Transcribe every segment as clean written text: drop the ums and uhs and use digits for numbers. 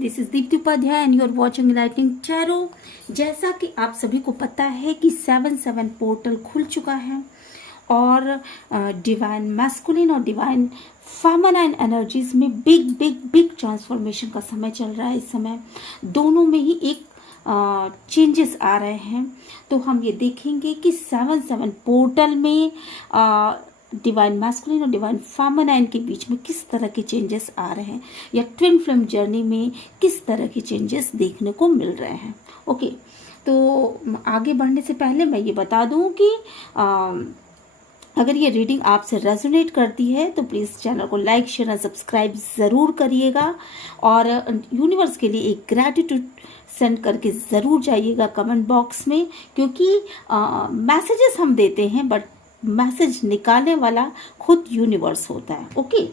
This is Deepti Upadhyay and you are watching enlightening tarot. जैसा कि आप सभी को पता है कि 7/7 पोर्टल खुल चुका है और डिवाइन मैस्कुलिन और डिवाइन फेमिनाइन एनर्जीज में बिग बिग बिग ट्रांसफॉर्मेशन का समय चल रहा है। इस समय दोनों में ही एक चेंजेस आ रहे हैं। तो हम ये देखेंगे कि 7/7 पोर्टल में डिवाइन मैस्कुलिन और डिवाइन फेमिनाइन के बीच में किस तरह के चेंजेस आ रहे हैं या ट्विन फ्लेम जर्नी में किस तरह के चेंजेस देखने को मिल रहे हैं। ओके, तो आगे बढ़ने से पहले मैं ये बता दूं कि अगर ये रीडिंग आपसे रेजोनेट करती है तो प्लीज़ चैनल को लाइक शेयर और सब्सक्राइब ज़रूर करिएगा और यूनिवर्स के लिए एक ग्रैटिट्यूड सेंड करके ज़रूर जाइएगा कमेंट बॉक्स में, क्योंकि मैसेजेस हम देते हैं बट मैसेज निकालने वाला खुद यूनिवर्स होता है। ओके,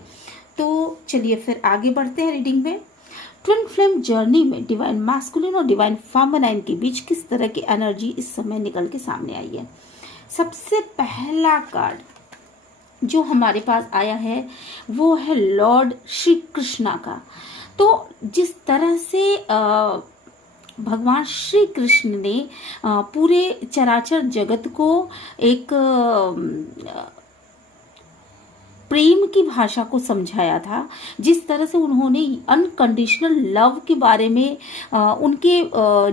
तो चलिए फिर आगे बढ़ते हैं रीडिंग में। ट्विन फ्लेम जर्नी में डिवाइन मैस्कुलिन और डिवाइन फेमिनाइन के बीच किस तरह की एनर्जी इस समय निकल के सामने आई है। सबसे पहला कार्ड जो हमारे पास आया है वो है लॉर्ड श्री कृष्णा का। तो जिस तरह से भगवान श्री कृष्ण ने पूरे चराचर जगत को एक प्रेम की भाषा को समझाया था, जिस तरह से उन्होंने अनकंडीशनल लव के बारे में उनके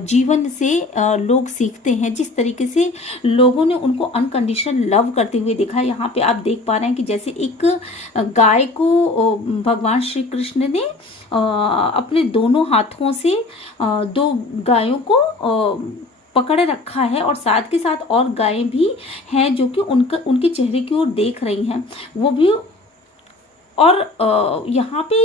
जीवन से लोग सीखते हैं, जिस तरीके से लोगों ने उनको अनकंडीशनल लव करते हुए देखा। यहाँ पे आप देख पा रहे हैं कि जैसे एक गाय को भगवान श्री कृष्ण ने अपने दोनों हाथों से 2 गायों को पकड़ रखा है और साथ के साथ और गायें भी हैं जो कि उनके चेहरे की ओर देख रही हैं, वो भी। और यहाँ पे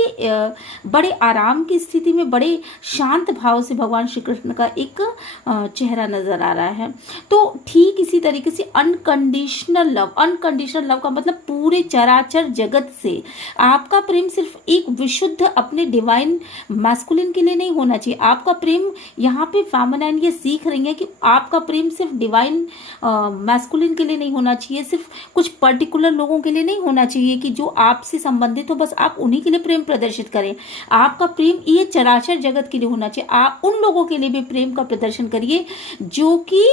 बड़े आराम की स्थिति में बड़े शांत भाव से भगवान श्री कृष्ण का एक चेहरा नजर आ रहा है। तो ठीक इसी तरीके से अनकंडीशनल लव का मतलब पूरे चराचर जगत से आपका प्रेम सिर्फ एक विशुद्ध अपने डिवाइन मैस्कुलिन के लिए नहीं होना चाहिए। आपका प्रेम, यहाँ पे फेमिनाइन ये सीख रही है कि आपका प्रेम सिर्फ डिवाइन मैस्कुलिन के लिए नहीं होना चाहिए, सिर्फ कुछ पर्टिकुलर लोगों के लिए नहीं होना चाहिए कि जो आपसे संबंधित हो बस आप उन्हीं के लिए प्रेम प्रदर्शित करें। आपका प्रेम ये चराचर जगत के लिए होना चाहिए। आप उन लोगों के लिए भी प्रेम का प्रदर्शन करिए जो कि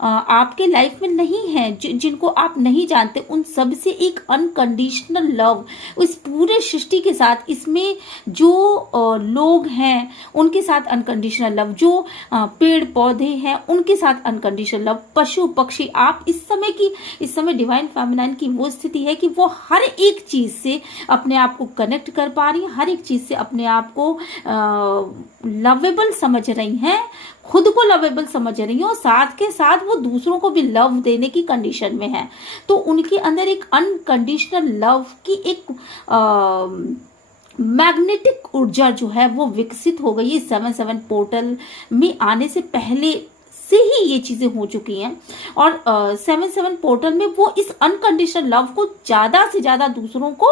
आपके लाइफ में नहीं है, जिनको आप नहीं जानते, उन सब से एक अनकंडीशनल लव इस पूरे सृष्टि के साथ, इसमें जो लोग हैं उनके साथ अनकंडीशनल लव, जो पेड़ पौधे हैं उनके साथ अनकंडीशनल लव, पशु पक्षी। आप इस समय डिवाइन फेमिनाइन की वो स्थिति है कि वो हर एक चीज से अपने आप को कनेक्ट कर पा रही है, हर एक चीज से अपने आप को लवेबल समझ रही हैं, खुद को लवेबल समझ रही हैं और साथ के साथ वो दूसरों को भी लव देने की कंडीशन में है। तो उनके अंदर एक अनकंडीशनल लव की एक मैग्नेटिक ऊर्जा जो है वो विकसित हो गई है। 7/7 पोर्टल में आने से पहले से ही ये चीजें हो चुकी हैं और 7/7 पोर्टल में वो इस अनकंडीशनल लव को ज्यादा से ज्यादा दूसरों को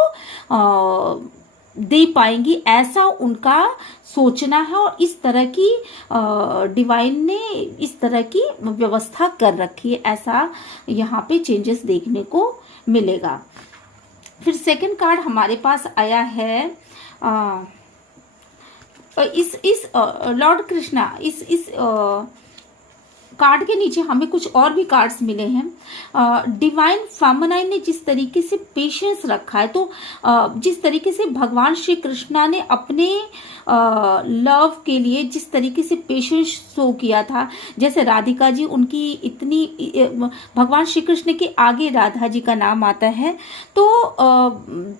दे पाएंगी, ऐसा उनका सोचना है। और इस तरह की डिवाइन ने इस तरह की व्यवस्था कर रखी है, ऐसा यहाँ पे चेंजेस देखने को मिलेगा। फिर सेकंड कार्ड हमारे पास आया है इस लॉर्ड कृष्णा। इस कार्ड के नीचे हमें कुछ और भी कार्ड्स मिले हैं। डिवाइन फेमिनाइन ने जिस तरीके से पेशेंस रखा है, तो जिस तरीके से भगवान श्री कृष्णा ने अपने लव के लिए जिस तरीके से पेशेंस शो किया था, जैसे राधिका जी, उनकी इतनी भगवान श्री कृष्ण के आगे राधा जी का नाम आता है, तो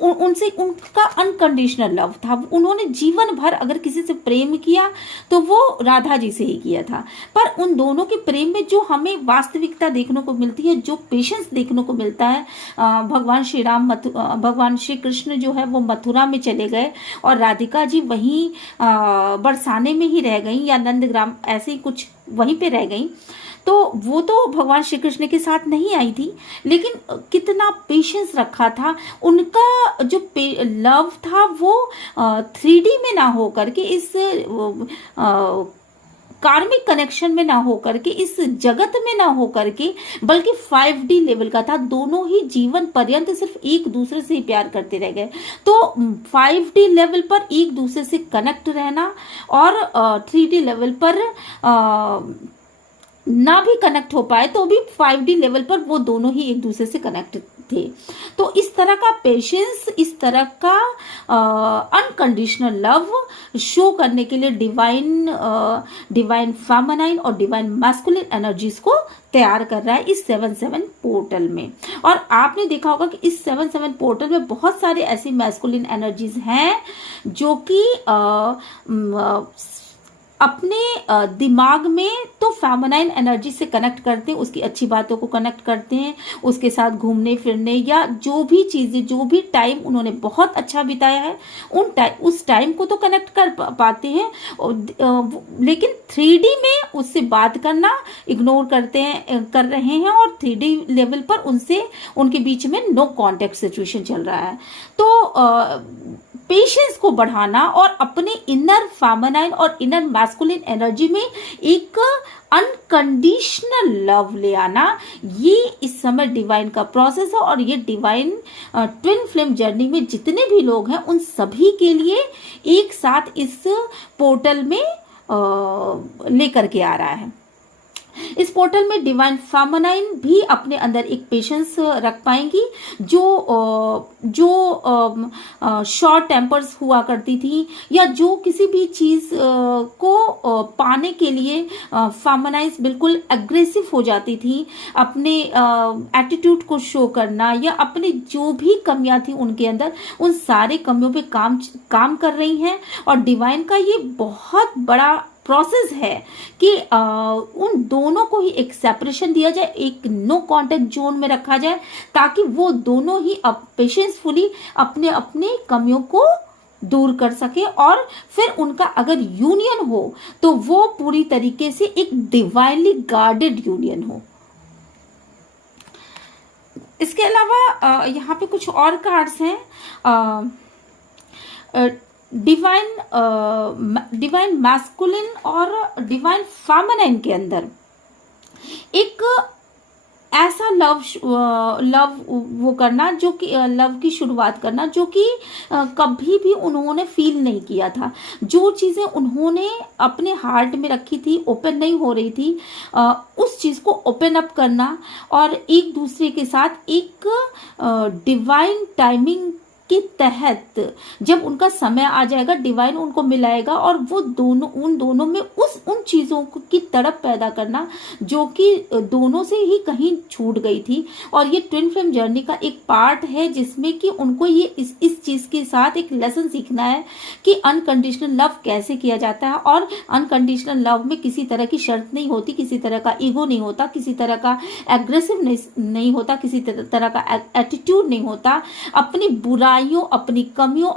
उनसे उनका अनकंडीशनल लव था। उन्होंने जीवन भर अगर किसी से प्रेम किया तो वो राधा जी से ही किया था। पर उन दोनों के प्रेम में जो हमें वास्तविकता देखने को मिलती है, जो पेशेंस देखने को मिलता है, भगवान श्री कृष्ण जो है वो मथुरा में चले गए और राधिका जी वहीं बरसाने में ही रह गई या नंदग्राम ऐसे ही कुछ वहीं पे रह गई। तो वो तो भगवान श्री कृष्ण के साथ नहीं आई थी, लेकिन कितना पेशेंस रखा था। उनका जो लव था वो 3D में ना हो करके इस कार्मिक कनेक्शन में ना हो करके, इस जगत में ना हो करके, बल्कि 5D लेवल का था। दोनों ही जीवन पर्यंत सिर्फ एक दूसरे से ही प्यार करते रह गए। तो 5D लेवल पर एक दूसरे से कनेक्ट रहना और 3D लेवल पर ना भी कनेक्ट हो पाए तो भी 5D लेवल पर वो दोनों ही एक दूसरे से कनेक्ट थे। तो इस तरह का पेशेंस, इस तरह का अनकंडीशनल लव शो करने के लिए डिवाइन फेमिनाइन और डिवाइन मैस्कुलिन एनर्जीज को तैयार कर रहा है इस 7-7 पोर्टल में। और आपने देखा होगा कि इस 7-7 पोर्टल में बहुत सारे ऐसी मैस्कुलिन एनर्जीज हैं जो कि अपने दिमाग में तो फेमिनाइन एनर्जी से कनेक्ट करते हैं, उसकी अच्छी बातों को कनेक्ट करते हैं, उसके साथ घूमने फिरने या जो भी चीज़ें, जो भी टाइम उन्होंने बहुत अच्छा बिताया है उस टाइम को तो कनेक्ट कर पाते हैं। लेकिन 3D में उससे बात करना इग्नोर कर रहे हैं और 3D लेवल पर उनके बीच में नो कॉन्टेक्ट सिचुएशन चल रहा है। तो पेशेंस को बढ़ाना और अपने इनर फेमिनाइन और इनर मैस्कुलिन एनर्जी में एक अनकंडीशनल लव ले आना, ये इस समय डिवाइन का प्रोसेस है। और ये डिवाइन ट्विन फ्लेम जर्नी में जितने भी लोग हैं उन सभी के लिए एक साथ इस पोर्टल में लेकर के आ रहा है। इस पोर्टल में डिवाइन फेमिनाइन भी अपने अंदर एक पेशेंस रख पाएंगी जो शॉर्ट टेम्पर्स हुआ करती थी, या जो किसी भी चीज को पाने के लिए फेमिनाइन बिल्कुल एग्रेसिव हो जाती थी, अपने एटीट्यूड को शो करना या अपने जो भी कमियां थी उनके अंदर, उन सारे कमियों पे काम कर रही हैं। और डिवाइन का ये बहुत बड़ा प्रोसेस है कि उन दोनों को ही एक सेपरेशन दिया जाए, एक नो कांटेक्ट जोन में रखा जाए, ताकि वो दोनों ही अब पेशेंसफुली अपने अपने कमियों को दूर कर सके और फिर उनका अगर यूनियन हो तो वो पूरी तरीके से एक डिवाइनली गार्डेड यूनियन हो। इसके अलावा यहाँ पे कुछ और कार्ड्स हैं। डिवाइन मैस्कुलिन और डिवाइन फेमिनाइन के अंदर एक ऐसा लव वो करना, जो कि लव की शुरुआत करना जो कि कभी भी उन्होंने फील नहीं किया था। जो चीज़ें उन्होंने अपने हार्ट में रखी थी, ओपन नहीं हो रही थी, उस चीज़ को ओपन अप करना और एक दूसरे के साथ एक डिवाइन टाइमिंग के तहत जब उनका समय आ जाएगा, डिवाइन उनको मिलाएगा और वो उन दोनों में उन चीज़ों की तड़प पैदा करना जो कि दोनों से ही कहीं छूट गई थी। और ये ट्विन फ्लेम जर्नी का एक पार्ट है जिसमें कि उनको ये इस चीज़ के साथ एक लेसन सीखना है कि अनकंडीशनल लव कैसे किया जाता है। और अनकंडीशनल लव में किसी तरह की शर्त नहीं होती, किसी तरह का ईगो नहीं होता, किसी तरह का एग्रेसिवनेस नहीं होता, किसी तरह का एटीट्यूड नहीं होता। अपनी बुराई, अपनी कमियों,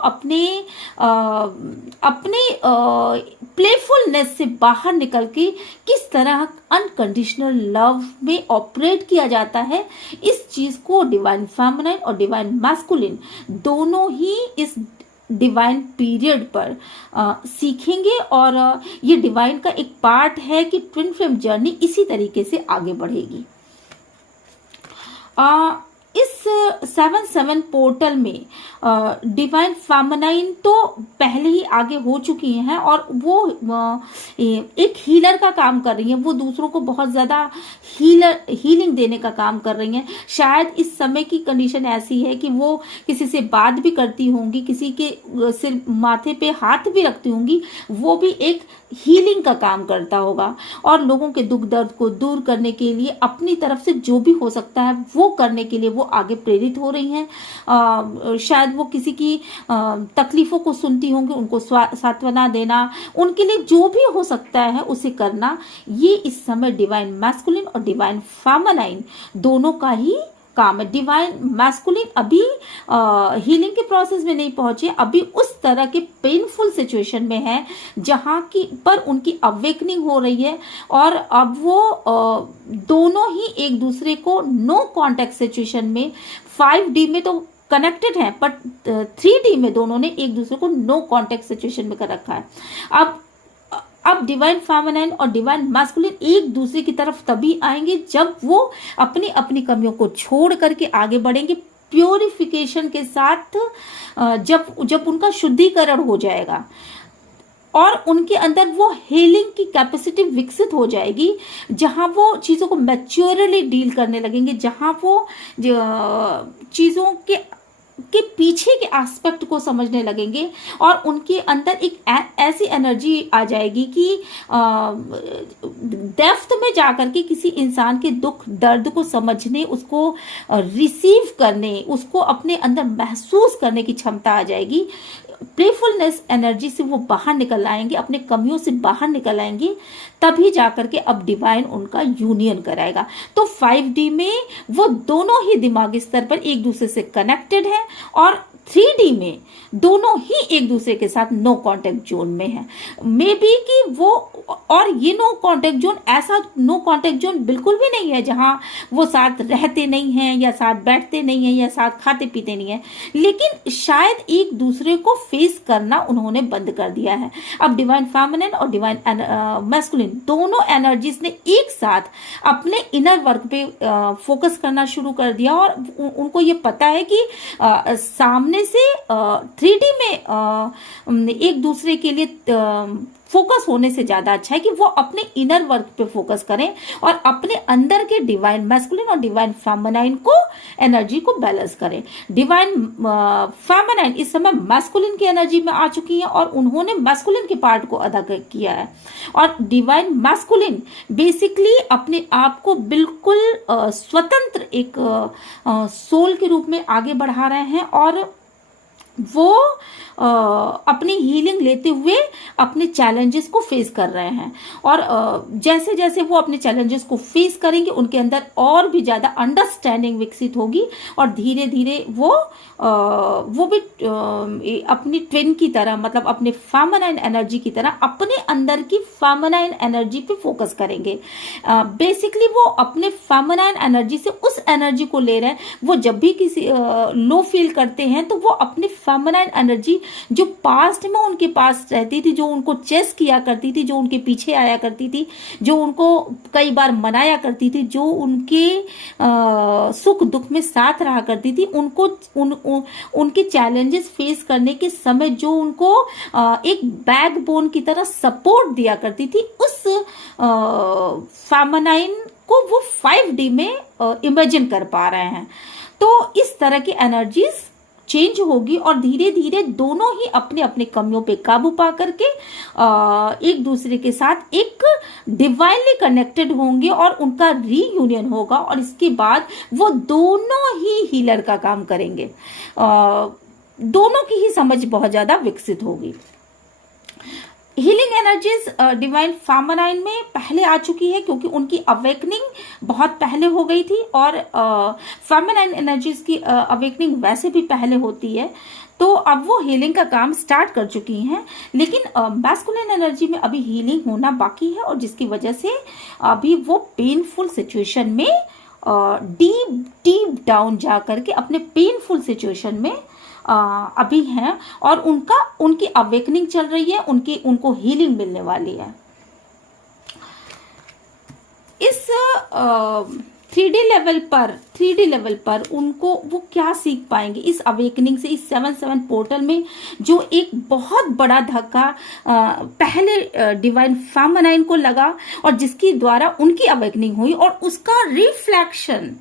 अपने प्लेफुलनेस से बाहर निकल के किस तरह अनकंडीशनल लव में ऑपरेट किया जाता है, इस चीज को डिवाइन फेमिनाइन और डिवाइन मैस्कुलिन दोनों ही इस डिवाइन पीरियड पर सीखेंगे। और ये डिवाइन का एक पार्ट है कि ट्विन फ्लेम जर्नी इसी तरीके से आगे बढ़ेगी। इस 7-7 पोर्टल में डिवाइन फेमिनाइन तो पहले ही आगे हो चुकी हैं और वो एक हीलर का काम कर रही हैं। वो दूसरों को बहुत ज़्यादा हीलिंग देने का काम कर रही हैं। शायद इस समय की कंडीशन ऐसी है कि वो किसी से बात भी करती होंगी, किसी के सिर माथे पे हाथ भी रखती होंगी, वो भी एक हीलिंग का काम करता होगा। और लोगों के दुख दर्द को दूर करने के लिए अपनी तरफ से जो भी हो सकता है वो करने के लिए वो आगे प्रेरित हो रही हैं। शायद वो किसी की तकलीफों को सुनती होंगी, उनको सांत्वना देना, उनके लिए जो भी हो सकता है उसे करना, ये इस समय डिवाइन मैस्कुलिन और डिवाइन फेमिनाइन दोनों का ही काम है। डिवाइन मैस्कुलिन अभी हीलिंग के प्रोसेस में नहीं पहुंचे, अभी उस तरह के पेनफुल सिचुएशन में है जहां की पर उनकी अवेकनिंग हो रही है और अब वो दोनों ही एक दूसरे को नो कांटेक्ट सिचुएशन में 5D में तो कनेक्टेड है, बट 3D में दोनों ने एक दूसरे को नो कांटेक्ट सिचुएशन में कर रखा है। अब अब डिवाइन फेमिनाइन और डिवाइन मैस्कुलिन एक दूसरे की तरफ तभी आएंगे जब वो अपनी अपनी कमियों को छोड़ करके आगे बढ़ेंगे, प्योरिफिकेशन के साथ। जब उनका शुद्धिकरण हो जाएगा और उनके अंदर वो हीलिंग की कैपेसिटी विकसित हो जाएगी, जहां वो चीज़ों को मैच्योरली डील करने लगेंगे, जहां वो चीज़ों के पीछे के एस्पेक्ट को समझने लगेंगे और उनके अंदर एक ऐसी एनर्जी आ जाएगी कि डेप्थ में जाकर के किसी इंसान के दुख दर्द को समझने, उसको रिसीव करने, उसको अपने अंदर महसूस करने की क्षमता आ जाएगी। प्लेफुलनेस एनर्जी से वो बाहर निकल आएंगे, अपने कमियों से बाहर निकल आएंगे, तभी जाकर के अब डिवाइन उनका यूनियन कराएगा। तो 5D में वो दोनों ही दिमागी स्तर पर एक दूसरे से कनेक्टेड है और 3D में दोनों ही एक दूसरे के साथ नो कांटेक्ट जोन में है। मे बी कि वो, और ये नो कांटेक्ट जोन ऐसा नो कांटेक्ट जोन बिल्कुल भी नहीं है जहां वो साथ रहते नहीं हैं या साथ बैठते नहीं हैं या साथ खाते पीते नहीं हैं, लेकिन शायद एक दूसरे को फेस करना उन्होंने बंद कर दिया है। अब डिवाइन फेमिनिन और डिवाइन मैस्कुलिन दोनों एनर्जीज ने एक साथ अपने इनर वर्क पे फोकस करना शुरू कर दिया और उनको ये पता है कि सामने से 3D में एक दूसरे के लिए फोकस होने से ज्यादा अच्छा है कि वो अपने इनर वर्क पे फोकस करें और अपने अंदर के डिवाइन मैस्कुलिन और डिवाइन फेमिनाइन को एनर्जी को बैलेंस करें। डिवाइन फेमिनाइन इस समय मैस्कुलिन की एनर्जी में आ चुकी है और उन्होंने मैस्कुलिन के पार्ट को अदा किया है और डिवाइन मैस्कुलिन बेसिकली अपने आप को बिल्कुल स्वतंत्र एक सोल के रूप में आगे बढ़ा रहे हैं और वो अपनी हीलिंग लेते हुए अपने चैलेंजेस को फेस कर रहे हैं और जैसे जैसे वो अपने चैलेंजेस को फेस करेंगे उनके अंदर और भी ज़्यादा अंडरस्टैंडिंग विकसित होगी और धीरे धीरे वो भी अपनी ट्विन की तरह, मतलब अपने फेमिनाइन एनर्जी की तरह अपने अंदर की फेमिनाइन एनर्जी पे फोकस करेंगे। बेसिकली वो अपने फेमिनाइन एनर्जी से उस एनर्जी को ले रहे हैं। वो जब भी किसी लो फील करते हैं तो वो अपने फेमिनाइन एनर्जी जो पास्ट में उनके पास रहती थी, जो उनको चेस किया करती थी, जो उनके पीछे आया करती थी, जो उनको कई बार मनाया करती थी, जो उनके सुख दुख में साथ रहा करती थी, उनके चैलेंजेस फेस करने के समय जो उनको एक बैकबोन की तरह सपोर्ट दिया करती थी, उस फेमिनाइन को वो 5D में इमेजिन कर पा रहे हैं। तो इस तरह की एनर्जीज चेंज होगी और धीरे धीरे दोनों ही अपने अपने कमियों पे काबू पा करके एक दूसरे के साथ एक डिवाइनली कनेक्टेड होंगे और उनका रीयूनियन होगा और इसके बाद वो दोनों ही हीलर का काम करेंगे। दोनों की ही समझ बहुत ज्यादा विकसित होगी। हीलिंग एनर्जीज डिवाइन फेमिनाइन में पहले आ चुकी है क्योंकि उनकी अवेकनिंग बहुत पहले हो गई थी और फेमिनाइन एनर्जीज की अवेकनिंग वैसे भी पहले होती है, तो अब वो हीलिंग का काम स्टार्ट कर चुकी हैं। लेकिन मैस्कुलिन एनर्जी में अभी हीलिंग होना बाकी है और जिसकी वजह से अभी वो पेनफुल सिचुएशन में डीप डाउन जा करके अपने पेनफुल सिचुएशन में अभी हैं और उनकी अवेकनिंग चल रही है, उनको हीलिंग मिलने वाली है। इस 3D लेवल पर उनको वो क्या सीख पाएंगे इस अवेकनिंग से, इस 7-7 पोर्टल में जो एक बहुत बड़ा धक्का पहले डिवाइन फेमिनाइन को लगा और जिसकी द्वारा उनकी अवेकनिंग हुई और उसका रिफ्लेक्शन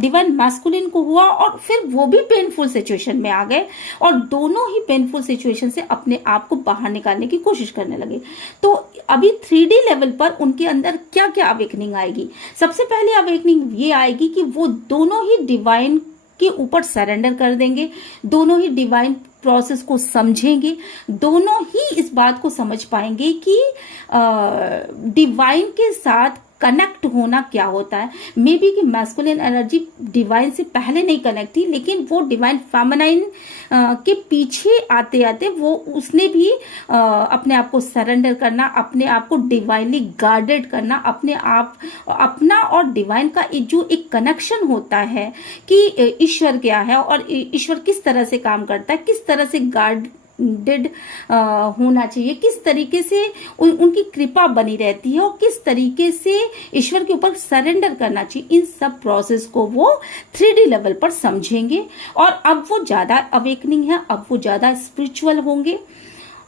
डिवाइन मैस्कुलिन को हुआ और फिर वो भी पेनफुल सिचुएशन में आ गए और दोनों ही पेनफुल सिचुएशन से अपने आप को बाहर निकालने की कोशिश करने लगे। तो अभी 3D लेवल पर उनके अंदर क्या क्या अवेकनिंग आएगी? सबसे पहले अवेकनिंग ये आएगी कि वो दोनों ही डिवाइन के ऊपर सरेंडर कर देंगे, दोनों ही डिवाइन प्रोसेस को समझेंगे, दोनों ही इस बात को समझ पाएंगे कि डिवाइन के साथ कनेक्ट होना क्या होता है। मे बी कि मैस्कुलिन एनर्जी डिवाइन से पहले नहीं कनेक्ट थी, लेकिन वो डिवाइन फेमिनाइन के पीछे आते आते वो उसने भी अपने आप को सरेंडर करना, अपने आप को डिवाइनली गार्डेड करना, अपना और डिवाइन का जो एक कनेक्शन होता है कि ईश्वर क्या है और ईश्वर किस तरह से काम करता है, किस तरह से गार्ड सरेंडेड होना चाहिए, किस तरीके से उनकी कृपा बनी रहती है और किस तरीके से ईश्वर के ऊपर सरेंडर करना चाहिए, इन सब प्रोसेस को वो 3D लेवल पर समझेंगे। और अब वो ज्यादा अवेकनिंग है, अब वो ज्यादा स्पिरिचुअल होंगे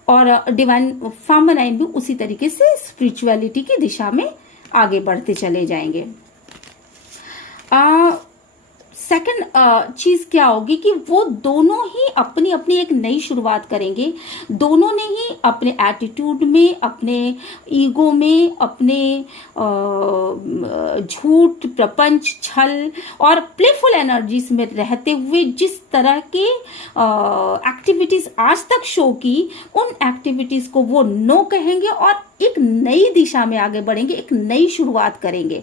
और डिवाइन फेमिनाइन भी उसी तरीके से स्पिरिचुअलिटी की दिशा में आगे बढ़ते चले जाएंगे। सेकंड चीज क्या होगी कि वो दोनों ही अपनी अपनी एक नई शुरुआत करेंगे। दोनों ने ही अपने एटीट्यूड में, अपने ईगो में, अपने झूठ, प्रपंच, छल और प्लेफुल एनर्जीज में रहते हुए जिस तरह के एक्टिविटीज आज तक शो की, उन एक्टिविटीज को वो नो कहेंगे और एक नई दिशा में आगे बढ़ेंगे, एक नई शुरुआत करेंगे।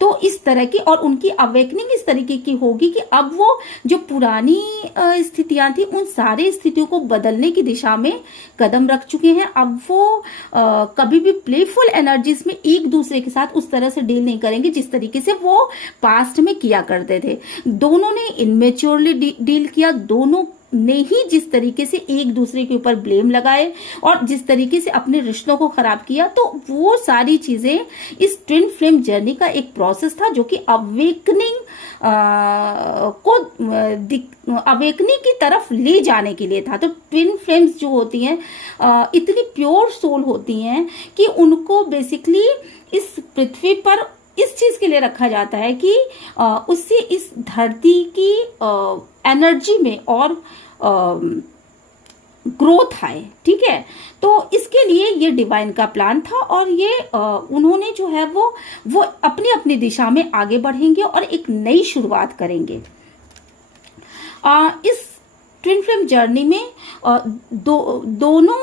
तो इस तरह की, और उनकी अवेकनिंग इस तरीके की होगी कि अब वो जो पुरानी स्थितियां थी, उन सारी स्थितियों को बदलने की दिशा में कदम रख चुके हैं। अब वो कभी भी प्लेफुल एनर्जीज में एक दूसरे के साथ उस तरह से डील नहीं करेंगे जिस तरीके से वो पास्ट में किया करते थे। दोनों ने इनमेच्योरली डील किया, दोनों ने ही जिस तरीके से एक दूसरे के ऊपर ब्लेम लगाए और जिस तरीके से अपने रिश्तों को खराब किया, तो वो सारी चीजें इस ट्विन फ्लेम जर्नी का एक प्रोसेस था जो कि अवेकनिंग अवेकनिंग की तरफ ले जाने के लिए था। तो ट्विन फ्लेम्स जो होती हैं इतनी प्योर सोल होती हैं कि उनको बेसिकली इस पृथ्वी पर इस चीज के लिए रखा जाता है कि उससे इस धरती की एनर्जी में और ग्रोथ आए। ठीक है, तो इसके लिए ये डिवाइन का प्लान था और ये उन्होंने जो है वो अपनी अपनी दिशा में आगे बढ़ेंगे और एक नई शुरुआत करेंगे। इस ट्विन फ्लेम जर्नी में दोनों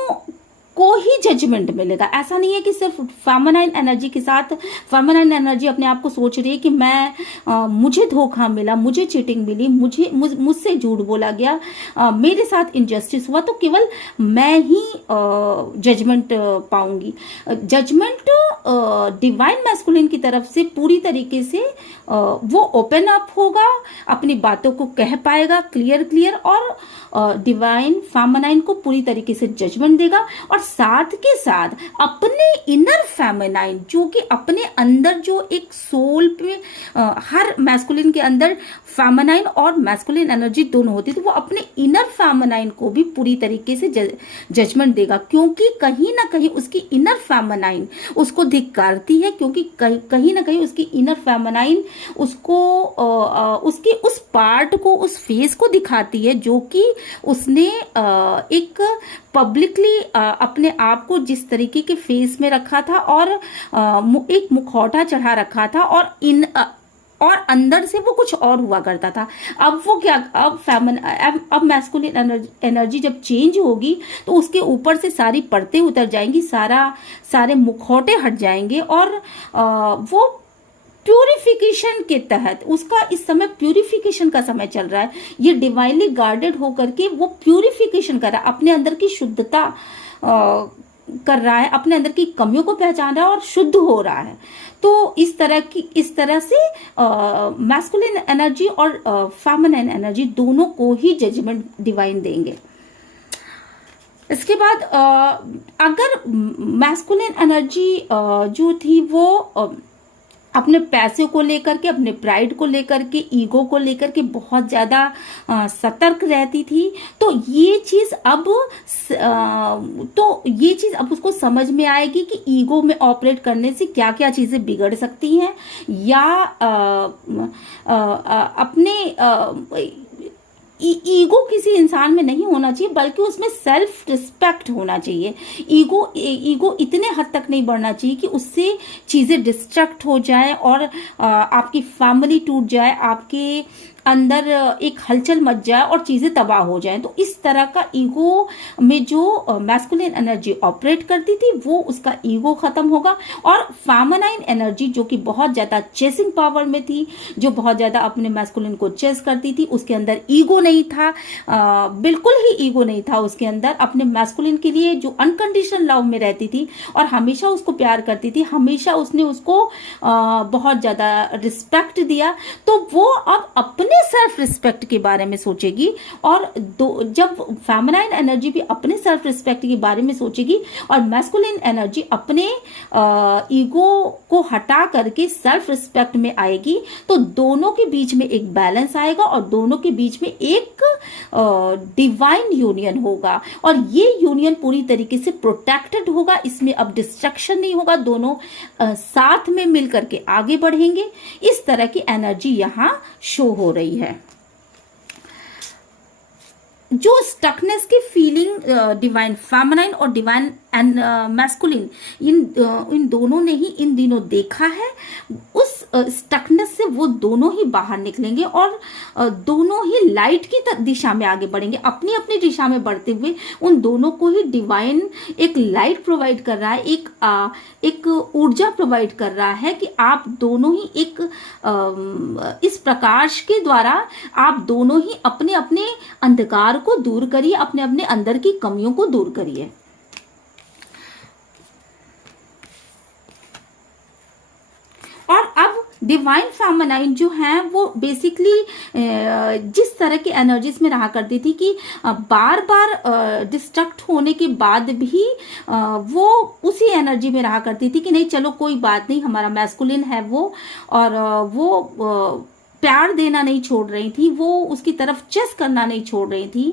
को ही जजमेंट मिलेगा। ऐसा नहीं है कि सिर्फ फेमिनाइन एनर्जी के साथ, फेमिनाइन एनर्जी अपने आप को सोच रही है कि मुझे धोखा मिला, मुझे चीटिंग मिली, मुझसे झूठ बोला गया, मेरे साथ इनजस्टिस हुआ, तो केवल मैं ही जजमेंट पाऊंगी। जजमेंट डिवाइन मैस्कुलिन की तरफ से पूरी तरीके से वो ओपन अप होगा, अपनी बातों को कह पाएगा क्लियर और डिवाइन फेमिनाइन को पूरी तरीके से जजमेंट देगा। और साथ के साथ अपने इनर फेमिनाइन, जो कि अपने अंदर जो एक सोल पे हर मैस्कुलिन के अंदर फेमिनाइन और मैस्कुलिन एनर्जी दोनों होती है, तो वो अपने इनर फेमिनाइन को भी पूरी तरीके से जजमेंट देगा, क्योंकि कहीं ना कहीं उसकी इनर फेमिनाइन उसको धिक्कारती है, क्योंकि कहीं ना कहीं उसकी इनर फेमिनाइन उसको उसके उस पार्ट को, उस फेस को दिखाती है जो कि उसने एक पब्लिकली अपने आप को जिस तरीके के फेस में रखा था और एक मुखौटा चढ़ा रखा था और अंदर से वो कुछ और हुआ करता था। अब वो क्या, अब मैस्कुलिन एनर्जी जब चेंज होगी तो उसके ऊपर से सारी परतें उतर जाएंगी, सारे मुखौटे हट जाएंगे और वो प्यूरिफिकेशन के तहत, उसका इस समय प्यूरिफिकेशन का समय चल रहा है। ये डिवाइनली गार्डेड होकर के वो प्यूरिफिकेशन कर रहा है, अपने अंदर की शुद्धता कर रहा है, अपने अंदर की कमियों को पहचान रहा है और शुद्ध हो रहा है। तो इस तरह से मैस्कुलिन एनर्जी और फेमिनाइन एनर्जी दोनों को ही जजमेंट डिवाइन देंगे। इसके बाद अगर मैस्कुलिन एनर्जी जो थी वो अपने पैसे को लेकर के, अपने प्राइड को लेकर के, ईगो को लेकर के बहुत ज्यादा सतर्क रहती थी, तो ये चीज अब उसको समझ में आएगी कि ईगो में ऑपरेट करने से क्या क्या चीजें बिगड़ सकती हैं, या अपने ईगो किसी इंसान में नहीं होना चाहिए, बल्कि उसमें सेल्फ रिस्पेक्ट होना चाहिए। ईगो इतने हद तक नहीं बढ़ना चाहिए कि उससे चीजें डिस्ट्रक्ट हो जाए और आपकी फैमिली टूट जाए, आपके अंदर एक हलचल मच जाए और चीजें तबाह हो जाएं। तो इस तरह का ईगो में जो मैस्कुलिन एनर्जी ऑपरेट करती थी, वो उसका ईगो खत्म होगा। और फेमिनाइन एनर्जी जो कि बहुत ज्यादा चेसिंग पावर में थी, जो बहुत ज्यादा अपने मैस्कुलिन को चेस करती थी, उसके अंदर ईगो नहीं था, बिल्कुल ही ईगो नहीं था उसके अंदर। अपने मैस्कुलिन के लिए जो अनकंडीशनल लव में रहती थी और हमेशा उसको प्यार करती थी, हमेशा उसने उसको बहुत ज्यादा रिस्पेक्ट दिया, तो वो अब अपने अपने सेल्फ रिस्पेक्ट के बारे में सोचेगी, और जब फेमिनाइन एनर्जी भी अपने सेल्फ रिस्पेक्ट के बारे में सोचेगी और मैस्कुलिन एनर्जी अपने ईगो को हटा करके सेल्फ रिस्पेक्ट में आएगी, तो दोनों के बीच में एक बैलेंस आएगा और दोनों के बीच में एक डिवाइन यूनियन होगा, और ये यूनियन पूरी तरीके से प्रोटेक्टेड होगा। इसमें अब डिस्ट्रक्शन नहीं होगा, दोनों साथ में मिलकर के आगे बढ़ेंगे। इस तरह की एनर्जी यहां शो हो रही है। जो स्टकनेस की फीलिंग डिवाइन फेमिनाइन और डिवाइन एंड मैस्कुलिन इन दोनों ने ही इन दिनों देखा है, उस स्टकनेस से वो दोनों ही बाहर निकलेंगे और दोनों ही लाइट की दिशा में आगे बढ़ेंगे। अपनी अपनी दिशा में बढ़ते हुए उन दोनों को ही डिवाइन एक लाइट प्रोवाइड कर रहा है, एक ऊर्जा प्रोवाइड कर रहा है कि आप दोनों ही इस प्रकाश के द्वारा आप दोनों ही अपने अपने अंधकार को दूर करिए, अपने अपने अंदर की कमियों को दूर करिए। और अब डिवाइन फेमिनाइन जो है वो बेसिकली जिस तरह की एनर्जीज में रहा करती थी कि बार बार डिस्ट्रक्ट होने के बाद भी वो उसी एनर्जी में रहा करती थी कि नहीं चलो कोई बात नहीं, हमारा मैस्कुलिन है वो, और वो प्यार देना नहीं छोड़ रही थी, वो उसकी तरफ चेस करना नहीं छोड़ रही थी।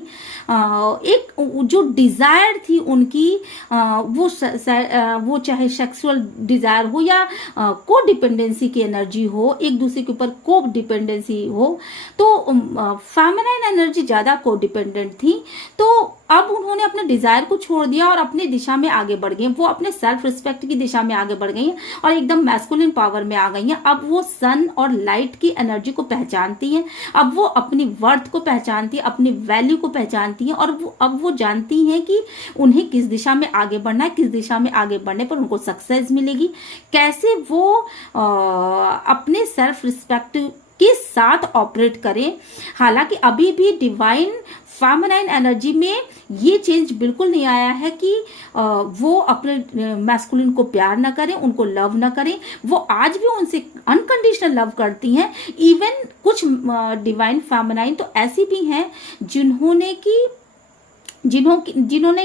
एक जो डिजायर थी उनकी, वो चाहे सेक्सुअल डिजायर हो या को डिपेंडेंसी की एनर्जी हो, एक दूसरे के ऊपर को डिपेंडेंसी हो, तो फेमिनाइन एनर्जी ज्यादा को डिपेंडेंट थी। तो अब उन्होंने अपने डिजायर को छोड़ दिया और अपनी दिशा में आगे बढ़ गई। वो अपने सेल्फ रिस्पेक्ट की दिशा में आगे बढ़ गई हैं और एकदम मैस्कुलिन पावर में आ गई हैं। अब वो सन और लाइट की एनर्जी को पहचानती हैं, अब वो अपनी वर्थ को पहचानती है, अपनी वैल्यू को पहचानती हैं, और अब वो जानती हैं कि उन्हें किस दिशा में आगे बढ़ना है, किस दिशा में आगे बढ़ने पर उनको सक्सेस मिलेगी, कैसे वो अपने सेल्फ रिस्पेक्ट के साथ ऑपरेट करें। हालांकि अभी भी डिवाइन फेमिनाइन एनर्जी में ये चेंज बिल्कुल नहीं आया है कि वो अपने मैस्कुलिन को प्यार ना करें, उनको लव ना करें। वो आज भी उनसे अनकंडीशनल लव करती हैं। इवन कुछ डिवाइन फेमिनाइन तो ऐसी भी हैं जिन्होंने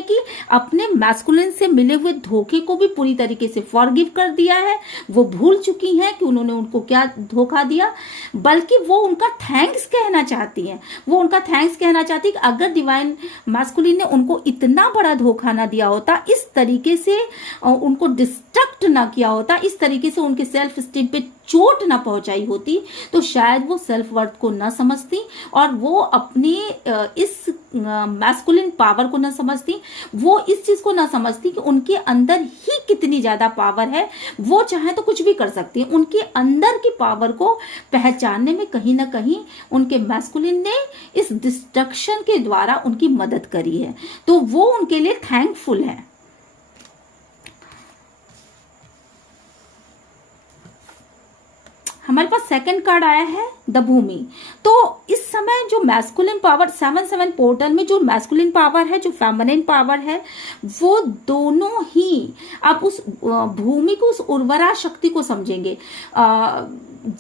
कि अपने मैस्कुलिन से मिले हुए धोखे को भी पूरी तरीके से फॉरगिव कर दिया है। वो भूल चुकी हैं कि उन्होंने उनको क्या धोखा दिया, बल्कि वो उनका थैंक्स कहना चाहती हैं। वो उनका थैंक्स कहना चाहती कि अगर डिवाइन मैस्कुलिन ने उनको इतना बड़ा धोखा ना दिया होता, इस तरीके से उनको डिस्ट्रक्ट ना किया होता, इस तरीके से उनके सेल्फ स्टीम पे चोट ना पहुंचाई होती, तो शायद वो सेल्फ वर्थ को ना समझती और वो अपने इस मैस्कुलिन पावर को ना समझती, वो इस चीज को ना समझती कि उनके अंदर ही कितनी ज्यादा पावर है, वो चाहे तो कुछ भी कर सकती है। उनके अंदर की पावर को पहचानने में कहीं ना कहीं उनके मैस्कुलिन ने इस डिस्ट्रक्शन के द्वारा उनकी मदद करी है, तो वो उनके लिए थैंकफुल है। हमारे पास सेकंड कार्ड आया है द भूमि। तो इस समय जो मैस्कुलिन पावर 7-7 पोर्टल में जो मैस्कुलिन पावर है, जो फेमिनिन पावर है, वो दोनों ही अब उस भूमि को, उस उर्वरा शक्ति को समझेंगे।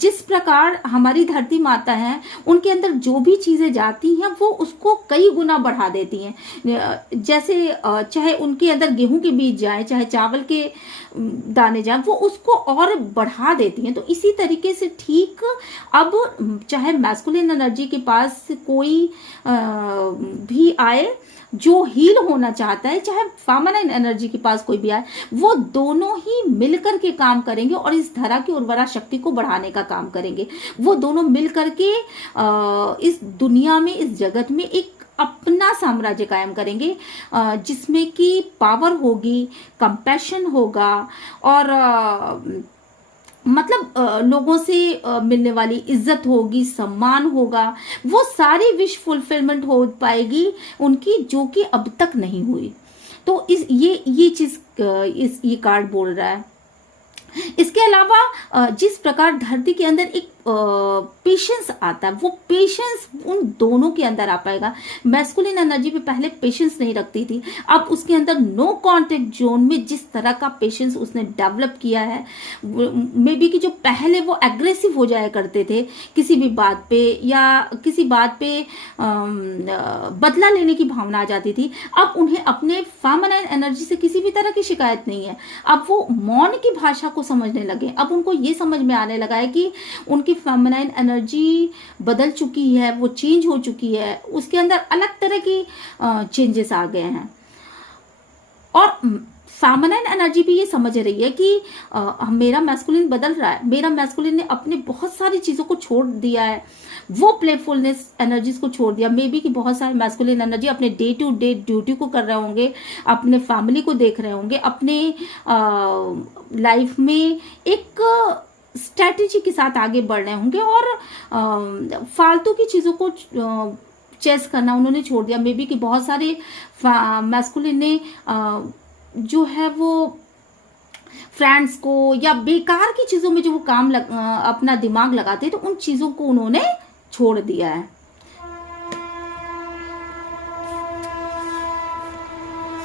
जिस प्रकार हमारी धरती माता है, उनके अंदर जो भी चीजें जाती हैं वो उसको कई गुना बढ़ा देती हैं। जैसे चाहे उनके अंदर गेहूं के बीज जाए, चाहे चावल के दाने जाए, वो उसको और बढ़ा देती हैं। तो इसी तरीके से ठीक अब चाहे मैस्कुलिन एनर्जी के पास कोई भी आए जो हील होना चाहता है, चाहे फेमिनिन एनर्जी के पास कोई भी आए, वो दोनों ही मिलकर के काम करेंगे और इस धरा की उर्वरा शक्ति को बढ़ाने का काम करेंगे। वो दोनों मिलकर के इस दुनिया में, इस जगत में एक अपना साम्राज्य कायम करेंगे, जिसमें कि पावर होगी, कंपैशन होगा और लोगों से मिलने वाली इज्जत होगी, सम्मान होगा। वो सारी विश फुलफिलमेंट हो पाएगी उनकी, जो कि अब तक नहीं हुई। तो ये चीज ये कार्ड बोल रहा है। इसके अलावा जिस प्रकार धरती के अंदर एक पेशेंस आता है, वो पेशेंस उन दोनों के अंदर आ पाएगा। मैस्कुलिन एनर्जी भी पहले पेशेंस नहीं रखती थी, अब उसके अंदर नो कांटेक्ट जोन में जिस तरह का पेशेंस उसने डेवलप किया है, मे बी कि जो पहले वो एग्रेसिव हो जाया करते थे किसी भी बात पे, या किसी बात पे बदला लेने की भावना आ जाती थी, अब उन्हें अपने फेमिनाइन एनर्जी से किसी भी तरह की शिकायत नहीं है। अब वो मौन की भाषा को समझने लगे, अब उनको ये समझ में आने लगा है कि उनकी फेमिनाइन एनर्जी बदल चुकी है, वो चेंज हो चुकी है, उसके अंदर अलग तरह की चेंजेस आ गए हैं। और फेमिनाइन एनर्जी भी ये समझ रही है कि मेरा मैस्कुलिन बदल रहा है, मेरा मैस्कुलिन ने अपने बहुत सारी चीजों को छोड़ दिया है, वो प्लेफुलनेस एनर्जीज को छोड़ दिया। मे बी कि बहुत सारे मैस्कुलिन एनर्जी अपने डे टू डे ड्यूटी को कर रहे होंगे, अपने फैमिली को देख रहे होंगे, अपने लाइफ में एक स्ट्रैटेजी के साथ आगे बढ़ रहे होंगे, और फालतू की चीजों को चेस करना उन्होंने छोड़ दिया। मे बी कि बहुत सारे मैस्कुलिन ने जो है वो फ्रेंड्स को या बेकार की चीजों में जो वो अपना दिमाग लगाते तो उन चीजों को उन्होंने छोड़ दिया है।